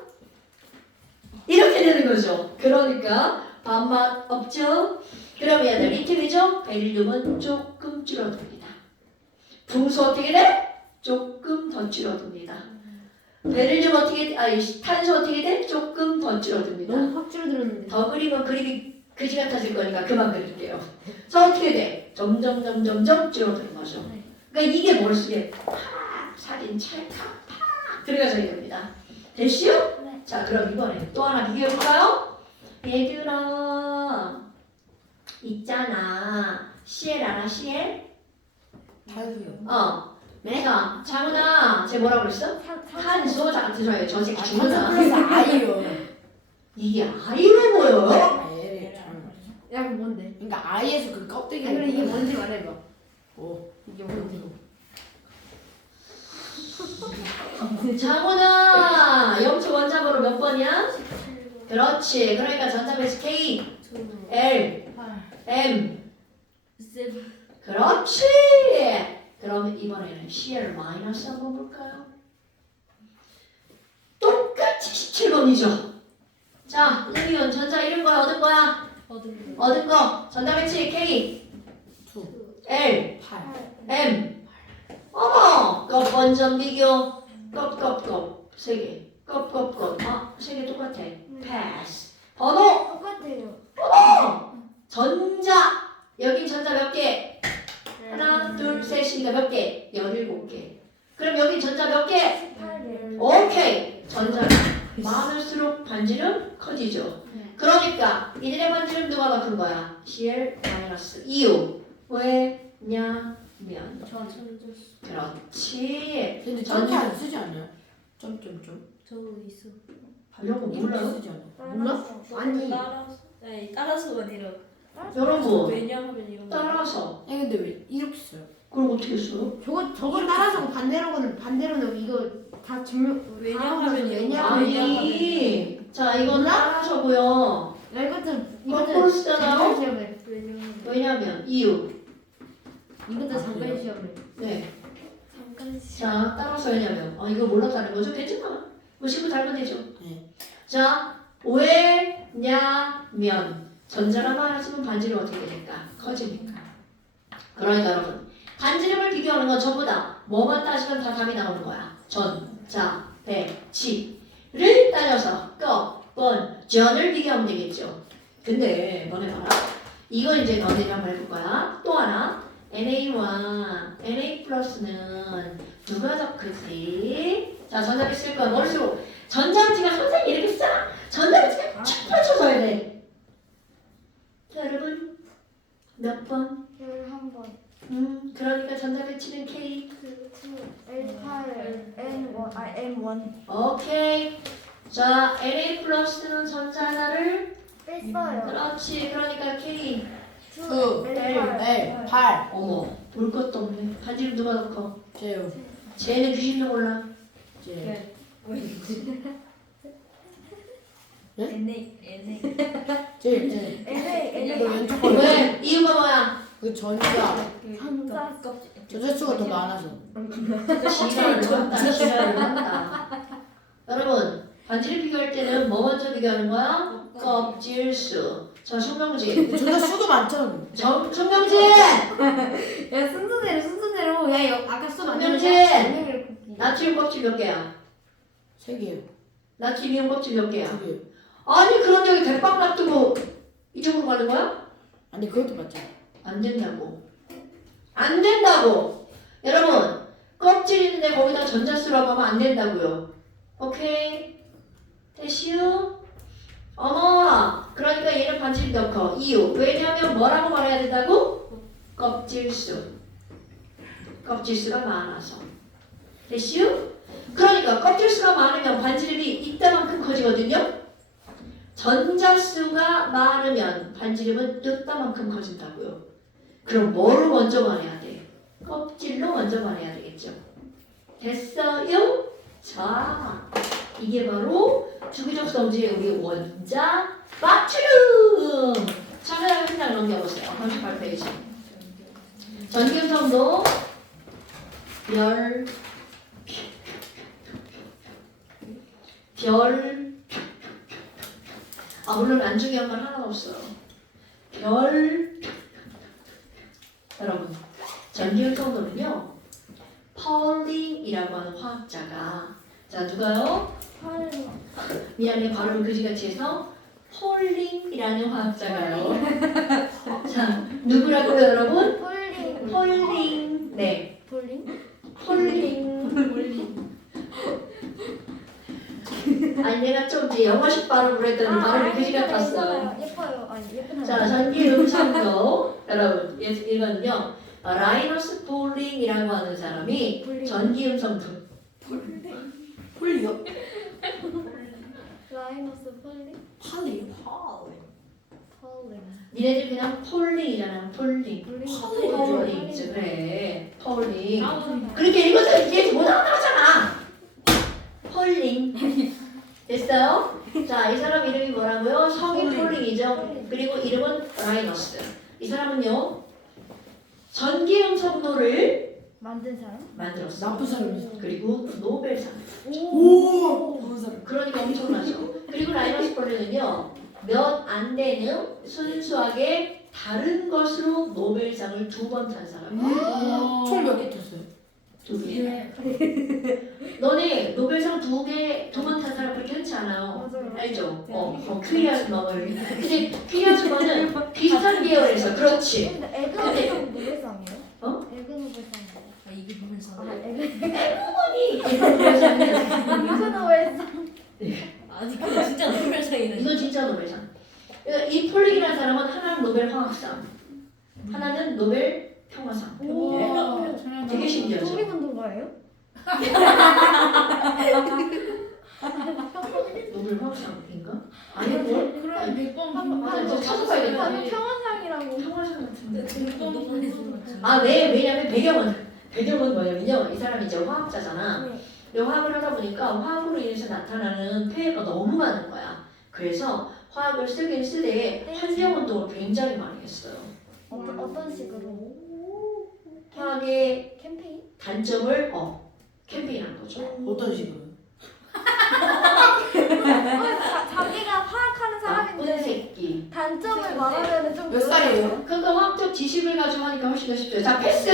이렇게 되는 거죠. 그러니까 반맛 없죠? 그러면 얘들 리튬이죠? 베릴륨은 조금 줄어듭니다. 분수 어떻게 돼? 조금 더 줄어듭니다. 베릴륨 어떻게 탄소 어떻게 돼? 조금 더 줄어듭니다. 너무 확 줄어들었는데. 더 그리면 그림이 그지 같아질 거니까 그만 그릴게요. 자, 어떻게 돼? 점점 줄어드는 거죠. 그러니까 이게 머릿속에 팍 사진 찰칵 팍 들어가져야 됩니다. 됐시요? 네. 자, 그럼 이번에 또 하나 비교해볼까요? 얘들아, 있잖아. CL 알아, CL? 탈수요. 네? 자, 장훈아, 쟤 뭐라고 그랬어? 탄소. 자, 들어요. 저 새끼 탄소 죽는다. 플러스 아이요. 이게 아이로 보여? 아이를 잘못 말했어. 야, 그럼 뭔데? 그러니까 아이에서 그 껍데기. 아니, 그럼 이게 뭔지 말해봐. 오. 이게 뭔지. 장훈아, 염초 원자번호 몇 번이야? 그렇지. 그러니까 전자배치 K, L, M. 그렇지. 그럼 이번에는 CL 마이너스 한번 볼까요? 똑같이 17번이죠. 자, 의미원 전자 이런 거야, 얻은 거야? 얻은 거. 전자배치 K, 2. L, 8. M. 어머, 껍번전 비교. 껍. 세 개. 껍. 세 개 똑같아. 패스. 번호. 똑같아요. 전자. 여긴 전자 몇 개? 하나, 둘, 셋이니까 몇 개? 17개. 그럼 여기 전자 몇 개? 18개. 오케이. 전자가 많을수록 반지름 커지죠. 그러니까 이들의 반지름 누가 더 큰 거야? CL 마이너스. 이유. 왜냐면. 그렇지. 근데 전- 점이 안 쓰지 않아요? 점점점. 저 있어. 이런 거 이렇게 몰라요? 쓰지 않아요? 몰라? 아니. 따라서가 아니라 여러분, 왜냐하면 이런 거. 따라서. 아니 근데 왜 이렇게 써요? 그럼 어떻게 써요? 저걸 따라서 반대로는 이거 다 증명. 왜냐하면 왜냐하면 아니. 자, 이건 몰라? 따라서고요. 야, 이것도 거꾸로 쓰잖아요? 잠깐 시험에. 왜냐하면 왜냐면 이유. 이것도 잠깐 시험에. 네. 잠깐 자, 따라서 왜냐면. 이거 몰랐다는 거죠? 괜찮아. 뭐 식구 달면 되죠. 네. 자, 왜냐면 전자가 많아지면 반지름 어떻게 될까? 커지니까. 그러니까 여러분, 반지름을 비교하는 건 전부 다 뭐만 따지면 다 답이 나오는 거야. 전자, 배치를 따져서 전을 비교하면 되겠죠. 근데 너네 봐라. 이거 이제 너네들 한번 해볼 거야. 또 하나. NA와 NA 플러스는 누가 더 크지? 자, 전자를 쓸 거야. 머릿속으로. 전자배치가 선생님이 이렇게 쓰잖아. 전자배치가 쫙 펼쳐져야 돼. 자, 여러분. 몇 번? 11번. 그러니까 전자배치는 K. L8, M1. 오케이. 자, NA 플러스는 전자 하나를. 뺐어요. 그렇지. 그러니까 K. 2. L8. L 8. 어머, 볼 것도 없네. 반지름 누가 더 커? 제요. 쟤는 귀신도 몰라. 제. NA 제. NA. 이거 왼쪽 거. 왜? 이유가 뭐야? 그 전자. 전자. 전자수가 더 많아서. 지랄을 한다. 여러분, 반지를 비교할 때는 뭐 먼저 비교하는 거야? 껍질수. 자, 송명지. 전자수도 많잖아. 송명지! 야, 순서대로. 야, 이거 아까 수 명지! 나트륨 껍질 몇 개야? 3개요. 나트륨 껍질 몇 개야? 2개요. 아니, 그런 적이 대빵 놔두고 이쪽으로 가는 거야? 아니 그것도 맞잖아. 안 된다고. 안 된다고. 여러분, 껍질 있는데 거기다 전자수라고 하면 안 된다고요. 오케이? 됐슈? 어머, 그러니까 얘는 반지름이 더 커. 이유. 왜냐하면 뭐라고 말해야 된다고? 껍질수. 껍질수가 많아서. 됐슈? 그러니까 껍질수가 많으면 반지름이 이따만큼 커지거든요. 전자수가 많으면 반지름은 이따만큼 커진다고요. 그럼 뭐로 먼저 말해야 돼? 껍질로 먼저 말해야 되겠죠. 됐어요? 자, 이게 바로 주기적 성질의 우리 원자 맞춤! 참여하는 한 장 넘겨보세요. 38페이지. 전기음성도 별 물론 안 중요한 건 하나도 없어요. 여러분, 전기음성도는요 펄링이라고 하는 화학자가 자 누가요? 미안해 발음을 그지같이 해서 폴링이라는 화학자가요. 자 누구라고요 여러분? 폴링. 폴링. 네. 폴링? 폴링. 아니 내가 좀 이제 영어식 발음을 했더니 발음이 그지 같았어. 예뻐요. 아니 예쁜 자, 전기 음성도 여러분 이건요 라이너스 폴링이라고 하는 사람이 전기 음성도 폴리요? 라이너스 폴리? 팔리요? 폴리. 니네들 그냥 폴링이잖아. 폴링. 폴링이지 그래. 폴링. 그렇게 읽어서 이게 못 알아듣잖아. 폴링. 됐어요? 자, 이 사람 이름이 뭐라고요? 성이 폴링이죠. 그리고 이름은 라이너스. 이 사람은요 전기음 성도를 만든 사람? 만들었어. 나쁜 사람이죠. 그리고 노벨상. 오! 나쁜 사람. 그러니까 엄청나죠. 그리고 라이너스 폴링은요 몇 안 되는 순수하게 다른 것으로 노벨상을 2번 탄 사람이야. 총 몇 개 탔어요? 2개. 너네 노벨상 2번 탄 사람 그렇게 흔치 않아요. 맞아요. 알죠? 퀴리 아줌마를. 근데 퀴리 아줌마는 비슷한 계열에서 그렇지. 근데 에그 노벨상이에요? 어? 에그 노벨상. 아 이게 보면서 어머니 노벨상은 에그 노벨상. 아니 그거 진짜 노벨상이네. 이건 진짜 노벨상. 그러니까 이 폴링이라는 사람은 하나는 노벨 화학상, 하나는 노벨 평화상. 되게 신기하죠. 독립운동가예요? 노벨 화학상인가? 아니 뭘? 그럼 몇번 맞아, 저 찾아봐야겠다. 평화상이라고. 평화상 같은데. 네. 아, 네. 왜냐면 배경은 뭐냐면요. 이 사람이 이제 화학자잖아. 이 화학을 하다 보니까 화학으로 인해서 나타나는 폐해가 너무 많은 거야. 그래서 화학을 쓰긴 쓰되 환경운동을 굉장히 많이 했어요. 어떤 식으로? 화학의 캠페인? 단점을 캠페인한 거죠. 어떤 식으로? 자기가 화학하는 나쁜 사람인데 새끼. 단점을 말하면 좀 몇 살이에요? 그러니까 화학적 지식을 가지고 하니까 훨씬 더 쉽죠. 자, 패스!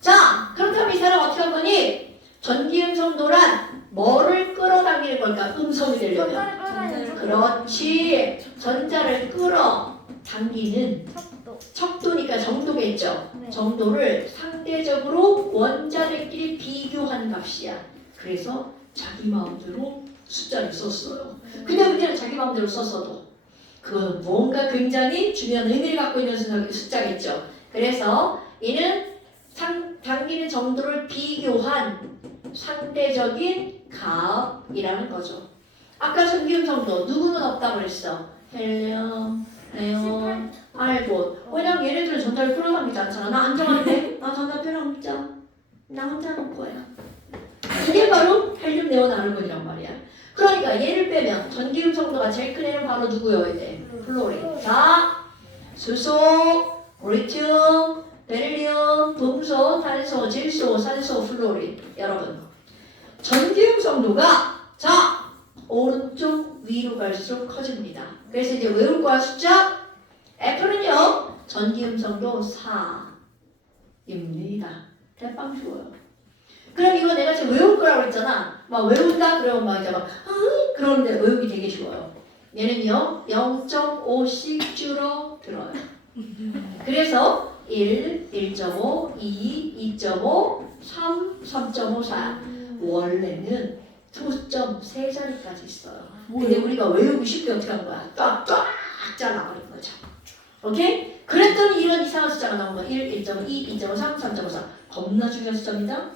자, 그렇다면 이 사람 어떻게 할 거니? 전기음성도란 뭐를 끌어당기는 걸까? 음성이 되려면. 전자를 끌어다니는 그렇지. 전자를 끌어당기는 척도. 척도니까 정도겠죠. 네. 정도를 상대적으로 원자들끼리 비교한 값이야. 그래서 자기 마음대로 숫자를 썼어요. 근데 우리는 자기 마음대로 썼어도 그 뭔가 굉장히 중요한 의미를 갖고 있는 숫자겠죠. 그래서 이는 당기는 정도를 비교한 상대적인 값이라는 거죠. 아까 전기음 정도 누구는 없다고 그랬어? 헬륨, 네온, 알곤. 왜냐면 얘네들은 전자를 끌어당기지 않잖아. 나 안 정하는데? 나 전자 필요 없자. 나 혼자 놓을 거야. 이게 바로 헬륨, 네온, 알곤이란 말이야. 그러니까 얘를 빼면 전기음 정도가 제일 큰 애는 바로 누구여야 돼? 플로린. 자, 수소, 리튬, 베릴리움, 금소, 탄소, 질소, 산소, 플로린. 여러분, 전기음 정도가 자 오른쪽 위로 갈수록 커집니다. 그래서 이제 외울 거야 숫자 F는요 전기음 정도 4입니다. 대빵 쉬워요. 그럼 이거 내가 지금 외울 거라고 했잖아. 막 외운다 그러면 막 이제 막 그러는데 외우기 되게 쉬워요. 얘는요 0.5씩 줄어들어요. 그래서 1, 1.5, 2, 2.5, 3, 3.5, 4 원래는 초점 3자리까지 있어요. 근데 우리가 외우기 쉽게 어떻게 한 거야? 쫙쫙 잘라버린 거죠. 오케이? 그랬더니 이런 이상한 숫자가 나온 거야. 1, 1.2, 2.5, 3, 3.5, 4 겁나 중요한 숫자입니다.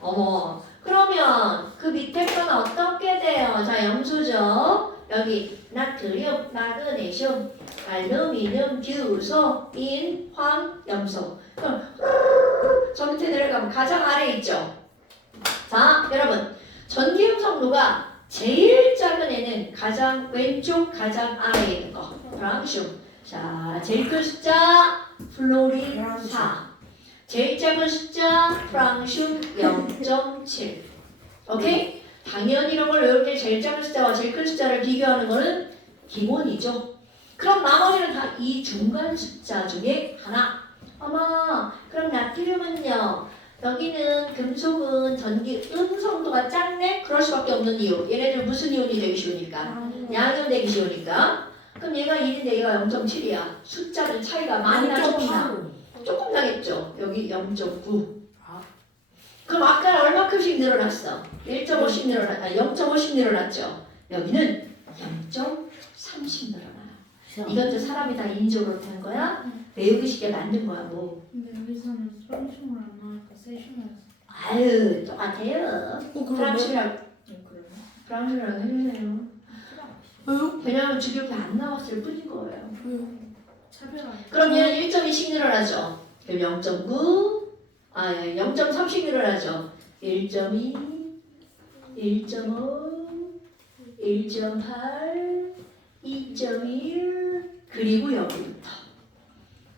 어머 그러면 그 밑에 건 어떻게 돼요? 자 염소죠. 여기 나트륨, 마그네슘, 알루미늄, 규소, 인, 황, 염소. 그럼 저 밑에 내려가면 가장 아래에 있죠. 자 여러분 전기음 정도가 제일 작은 애는 가장 왼쪽 가장 아래에 있는 거 프랑슘. 자 제일 큰 숫자 플로린 4. 제일 작은 숫자 프랑슘 0.7. 오케이? 당연히 이런 걸 외울 때 제일 작은 숫자와 제일 큰 숫자를 비교하는 거는 기본이죠. 그럼 나머지는 다 이 중간 숫자 중에 하나. 어머 그럼 나트륨은요 여기는 금속은 전기 음성도가 작네? 그럴 수밖에 없는 이유. 얘네들 무슨 이온이 되기 쉬우니까? 양이온 되기 쉬우니까. 그럼 얘가 1인데 얘가 0.7이야. 숫자는 차이가 많이 나 조금 나. 조금 나겠죠. 여기 0.9. 그럼 아까 얼마큼씩 늘어났어? 1.5씩 늘어났, 0.5씩 늘어났죠. 여기는 0.30 늘어나요. 이것도 사람이 다 인위적으로 한 거야? 외우기 쉽게 만든 거야 뭐. 근데 여기서는 수학식물 안 나오니까 세식물. 아유 똑같아요. 그러네. 프랑스랑 프랑스랑 해주세요. 왜요? 왜냐면 주력이 안 나왔을 뿐인 거예요. 왜요? 차별화. 그럼 얘는 1.2씩 늘어나죠. 그럼 0.9, 0.3씩 늘어나죠. 1.2, 1.5, 1.8, 2.1, 그리고 여기부터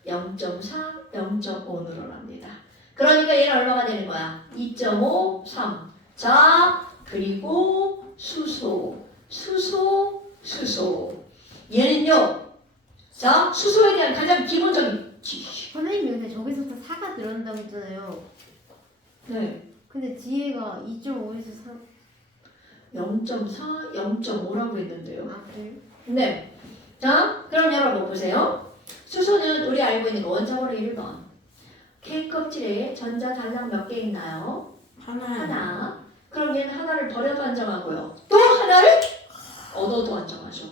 0.4, 0.5 늘어납니다. 그러니까 얘는 얼마가 되는 거야? 2.5, 3. 자, 그리고 수소, 수소, 수소. 얘는요. 자, 수소에 대한 가장 기본적인 선생님 근데 저기서부터 4가 늘어난다고 했잖아요. 네. 근데 뒤에가 2.5에서 3. 0.4, 0.5라고 했는데요. 아 그래요? 네. 자, 그럼 여러분 보세요. 수소는 우리 알고 있는 거 원자번호 1번. K 껍질에 전자 단락 몇 개 있나요? 하나. 그럼 얘는 하나를 버려도 안정하고요. 또 하나를 얻어도 안정하죠.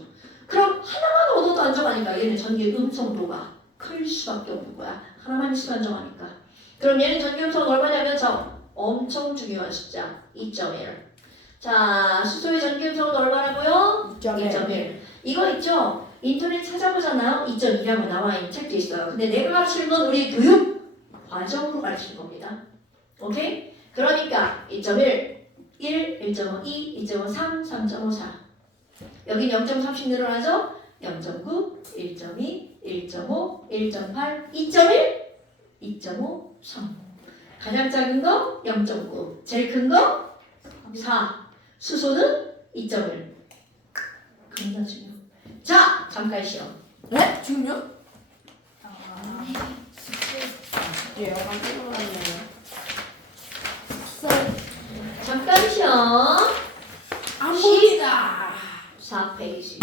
그럼 하나만 얻어도 안정하니까 얘는 전기 음성도가 클 수밖에 없는 거야. 하나만 있으면 안정하니까. 그럼 얘는 전기 음성은 얼마냐면 저 엄청 중요한 숫자 2.1. 자, 수소의 전기 음성은 얼마라고요? 2.1. 이거 있죠? 인터넷 찾아보잖아요. 2.2라고 나와 있는 책도 있어요. 근데 내가 가르치는 건 우리 교육 과정으로 가르치는 겁니다. 오케이? 그러니까 2.1, 1, 1.5, 2, 2.5, 3, 3.5, 4. 여긴 0.3씩 늘어나죠? 0.9, 1.2, 1.5, 1.8, 2.1, 2.5, 3. 가장 작은 거 0.9, 제일 큰 거 4. 수소는 2.1. 겁나 중요. 자, 잠깐 시험. 네? 지금요? 예, 약간 뜨거웠네요. 잠깐 시험. 안 보인다. 4페이지.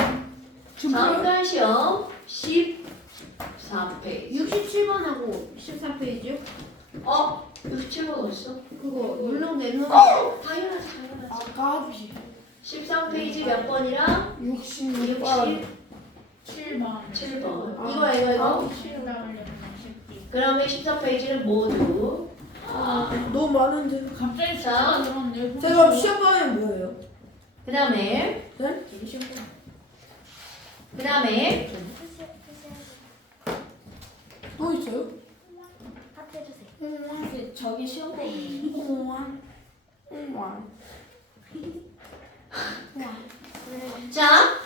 지금 잠깐 시험 14페이지. 67번하고 14페이지요? 67번 어딨어? 그거 물렁내는 당연하지, 당연하지. 아까비 13페이지 몇 번이랑? 66번 7번. 7번. 이거. 그러면 14페이지는 모두. 너무 많은데. 갑자기 자. 숫자가 늘었네. 제가 시험방에 뭐예요? 그 다음에. 네? 그 다음에. 또 있어요? 저기 시험범위. 자.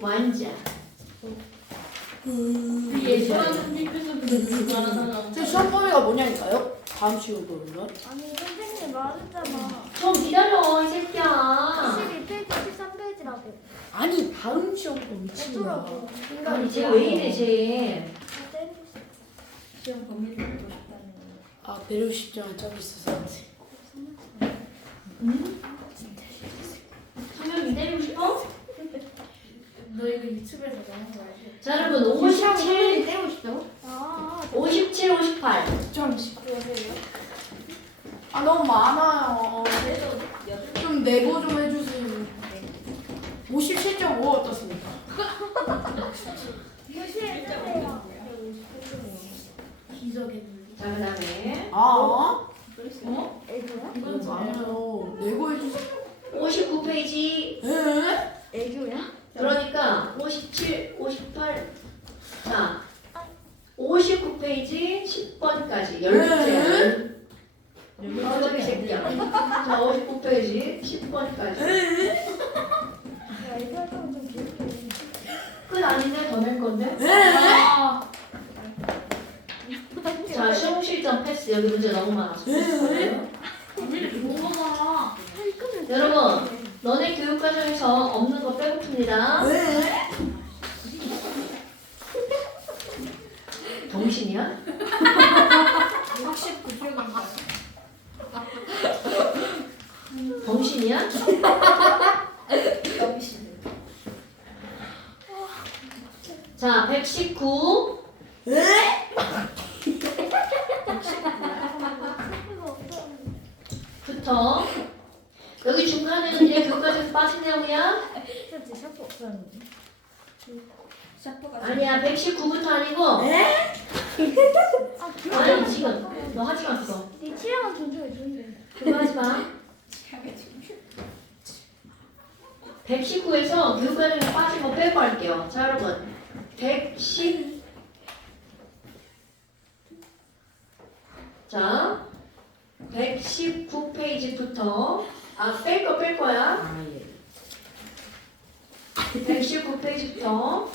완자. 예술한 선생님께서 그렇게 말하다가 제 시험범위가 뭐냐니까요? 다음 시험범위는? 아니 선생님 말했잖아. 좀 기다려, 이 새끼야. 22페이지 13페이지라고. 아니 다음 시험범위 해주라고. 아니, 쟤왜 이래, 쟤. 시험 범위를 알고 싶다는 아 배려고 싶지 않은 점이 있어서 성현이 때리고 싶어? 너 이거 유튜브에서 나온 거 알지? 자, 여러분, 57, 때리고 싶다고? 57, 58. 아 너무 많아요. 좀 내고 좀 해주세요. 57.5 어떻습니까? 무시해주세요. 기적의 물. 자, 그 다음에. 아 애교야? 너무 많아요. 내고 해주세요. 59페이지. 에? 애교야? 그러니까 57, 58. 자, 59페이지 10번까지 12째. 저기 새끼야. 자, 59페이지 10번까지. 야, 이 설명 좀 길게. 끝 아닌데 더 낼 건데? 자, 시험 실전 패스. 여기 문제 너무 많아서 패스해요. 우리 좋은 거잖아. 여러분, 너네 교육 과정에서 없는 거 빼고픕니다. 정신이야? 69쪽인가? 정신이야? 자, 119. 부터 여기 중간에는 이제 그것까지 빠진 내용이야? 진짜 샤프 없었는데. 샤프가 아니야 119부터 아니고 아, 아니 지금 너 하지 마어 네 취향은 존중해 주는데. 그거 하지 마 119에서 교육과정이 빠진 거 빼고 할게요. 자 여러분 110 자 119페이지부터 뺄 거야. 아 예. 119페이지부터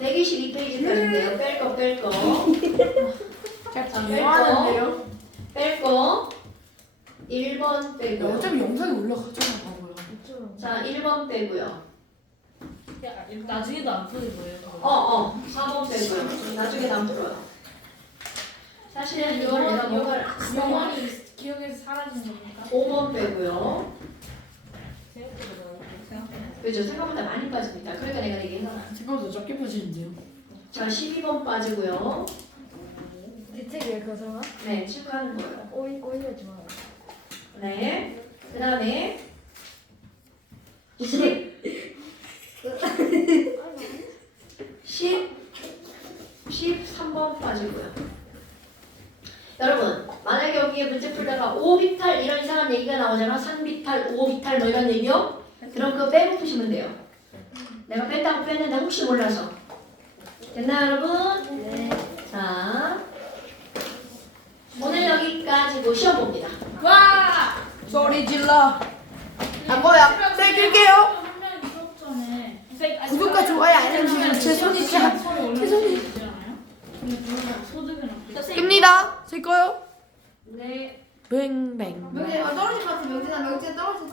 122페이지까지인데요. 뺄 거. 자, 뭐 하는데요? 뺄 거. 1번 야, 빼고요. 어차피 영상이 올라가잖아 바보야. 자, 1번 빼고요. 나중에도 안 풀릴 거예요. 4번 빼고요. 나중에 안 풀어요. 사실은 이걸 내가 뭔가를 영원히 기억에서 사라진 겁니까? 5번 빼고요. 그죠? 생각보다 많이 빠집니다. 그러니까 내가 얘기했잖아. 생각보다 적게 빠지는데요. 자, 12번 빠지고요. 대책이에요 그거. 네, 체크하는 거예요. 오해하지 마요. 네. 그 다음에 10 13번 빠지고요. 여러분, 만약에 여기에 문제 풀다가 5비탈 이런 이상한 얘기가 나오잖아. 3비탈, 5비탈 뭐 이런 얘기요? 그럼 그거 빼고 푸시면 돼요. 내가 뺐다고 뺐는데 혹시 몰라서. 됐나요, 여러분? 네. 자, 오늘 여기까지고 시험 봅니다. 와! 소리 질러. 안 보여. 땡길게요. 한 명이 수업 전에 구독과 좋아요 알림 주시면 제 손이 진짜 제 손이 근데 그러면 소득은 어떻게? 끕니다. 제 거요. 네. 뱅뱅. 명재가 떨어질 것 같아. 명재가 떨어질